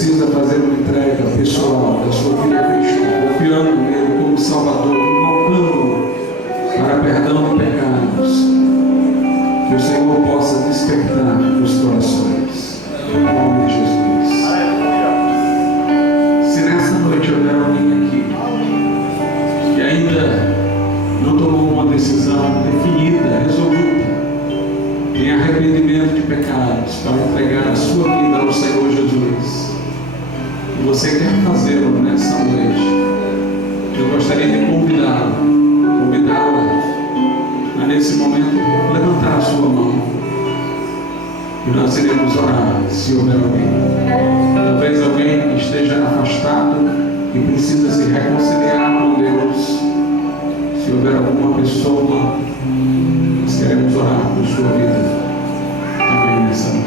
precisa fazer uma entrega pessoal da sua vida a Cristo, confiando nele como Salvador, invocando para perdão de pecados, que o Senhor possa despertar os corações. Em nome de Jesus. Se nessa noite houver alguém aqui que ainda não tomou uma decisão definida, resoluta, em arrependimento de pecados, para entregar a sua vida ao Senhor Jesus, e você quer fazê-lo nessa noite, eu gostaria de convidá-la a nesse momento levantar a sua mão, e nós iremos orar, se houver alguém. Talvez alguém que esteja afastado e precisa se reconciliar com Deus. Se houver alguma pessoa, nós queremos orar por sua vida também nessa noite.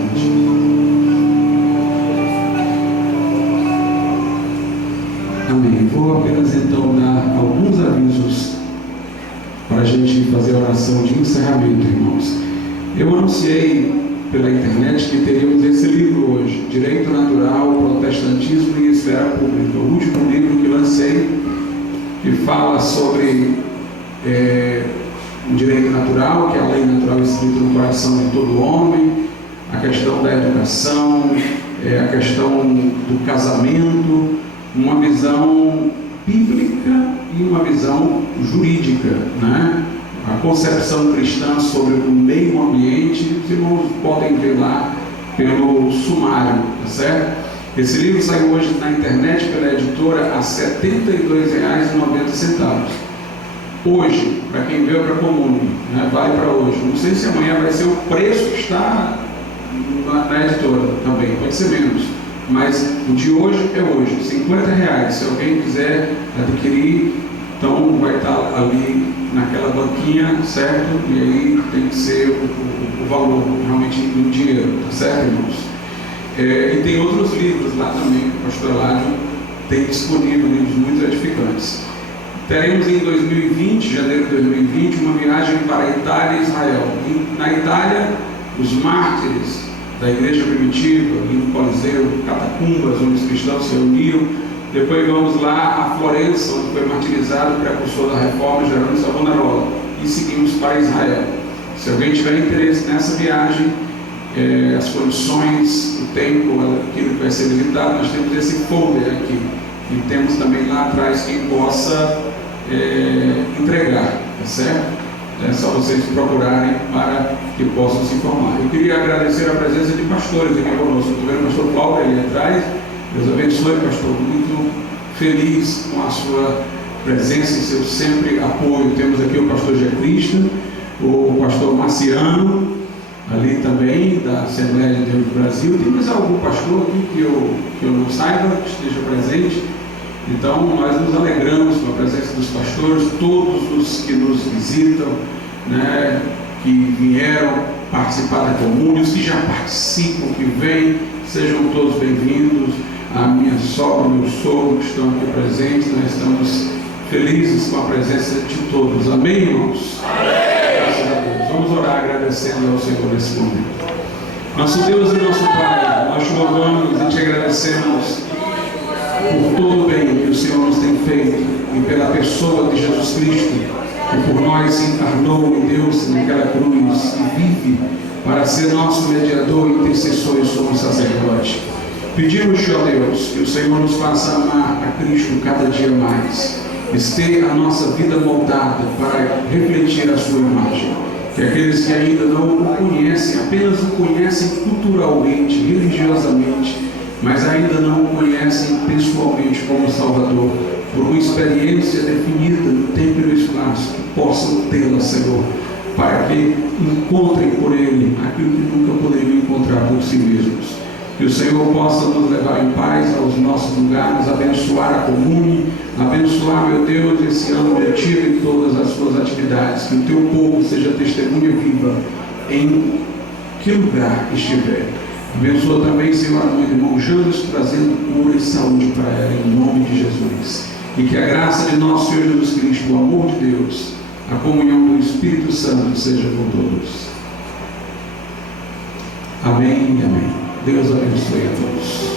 Amém. Vou apenas então dar alguns avisos para a gente fazer a oração de encerramento, irmãos. Eu anunciei pela internet que teríamos esse livro hoje, Direito Natural, Protestantismo e Esfera Pública, o último livro que lancei, que fala sobre o direito natural, que é a lei natural escrita no coração de todo homem, a questão da educação, a questão do casamento, uma visão bíblica e uma visão jurídica, né? A concepção cristã sobre o meio ambiente, os irmãos podem ver lá pelo sumário, tá certo? Esse livro saiu hoje na internet pela editora a R$ 72,90. Hoje, para quem veio para a Comune, né, vale para hoje. Não sei se amanhã vai ser o preço que está na editora também, pode ser menos. Mas o de hoje é hoje, R$ 50. Se alguém quiser adquirir, então vai estar ali naquela banquinha, certo? E aí tem que ser o valor realmente do dinheiro, tá certo, irmãos? E tem outros livros lá também que o pastor Eládio tem disponível, livros muito edificantes. Teremos em 2020, janeiro de 2020, uma viagem para a Itália e Israel. Na Itália, os mártires da igreja primitiva, ali no Coliseu, catacumbas, onde os cristãos se reuniam. Depois vamos lá a Florença, onde foi martirizado o precursor da reforma, Jerônimo Savonarola, e seguimos para Israel. Se alguém tiver interesse nessa viagem, as condições, o tempo, aquilo que vai ser visitado, nós temos esse folder aqui, e temos também lá atrás quem possa entregar, tá certo? É só vocês procurarem para que possam se informar. Eu queria agradecer a presença de pastores aqui conosco. Estou vendo o pastor Paulo ali atrás. Deus abençoe, pastor. Muito feliz com a sua presença e seu sempre apoio. Temos aqui o pastor G. Cristo, o pastor Marciano, ali também, da Assembleia de Deus do Brasil. Tem mais algum pastor aqui que eu não saiba, que esteja presente? Então, nós nos alegramos com a presença dos pastores, todos os que nos visitam, né, que vieram participar da Comune, os que já participam, que vêm, sejam todos bem-vindos. A minha sogra, meu sogro que estão aqui presentes, nós estamos felizes com a presença de todos. Amém, irmãos? Amém. Graças a Deus. Vamos orar agradecendo ao Senhor nesse momento. Nosso Deus e nosso Pai, nós te louvamos e te agradecemos por todo o bem que o Senhor nos tem feito e pela pessoa de Jesus Cristo, que por nós se encarnou em Deus naquela cruz e vive para ser nosso mediador, intercessor e sumo sacerdote. Pedimos-te, ó Deus, que o Senhor nos faça amar a Cristo cada dia mais, ter a nossa vida moldada para refletir a sua imagem. Que aqueles que ainda não o conhecem, apenas o conhecem culturalmente, religiosamente, mas ainda não o conhecem pessoalmente como Salvador, por uma experiência definida no tempo e no espaço, que possam tê-la, Senhor, para que encontrem por Ele aquilo que nunca poderiam encontrar por si mesmos. Que o Senhor possa nos levar em paz aos nossos lugares, abençoar a Comune, abençoar, meu Deus, esse ano letivo e todas as suas atividades. Que o teu povo seja testemunha viva em que lugar estiver. Abençoa também, Senhor, a mãe do irmão Janus, trazendo cura e saúde para ela, em nome de Jesus. E que a graça de nosso Senhor Jesus Cristo, o amor de Deus, a comunhão do Espírito Santo seja com todos. Amém e amém. Deus abençoe a todos.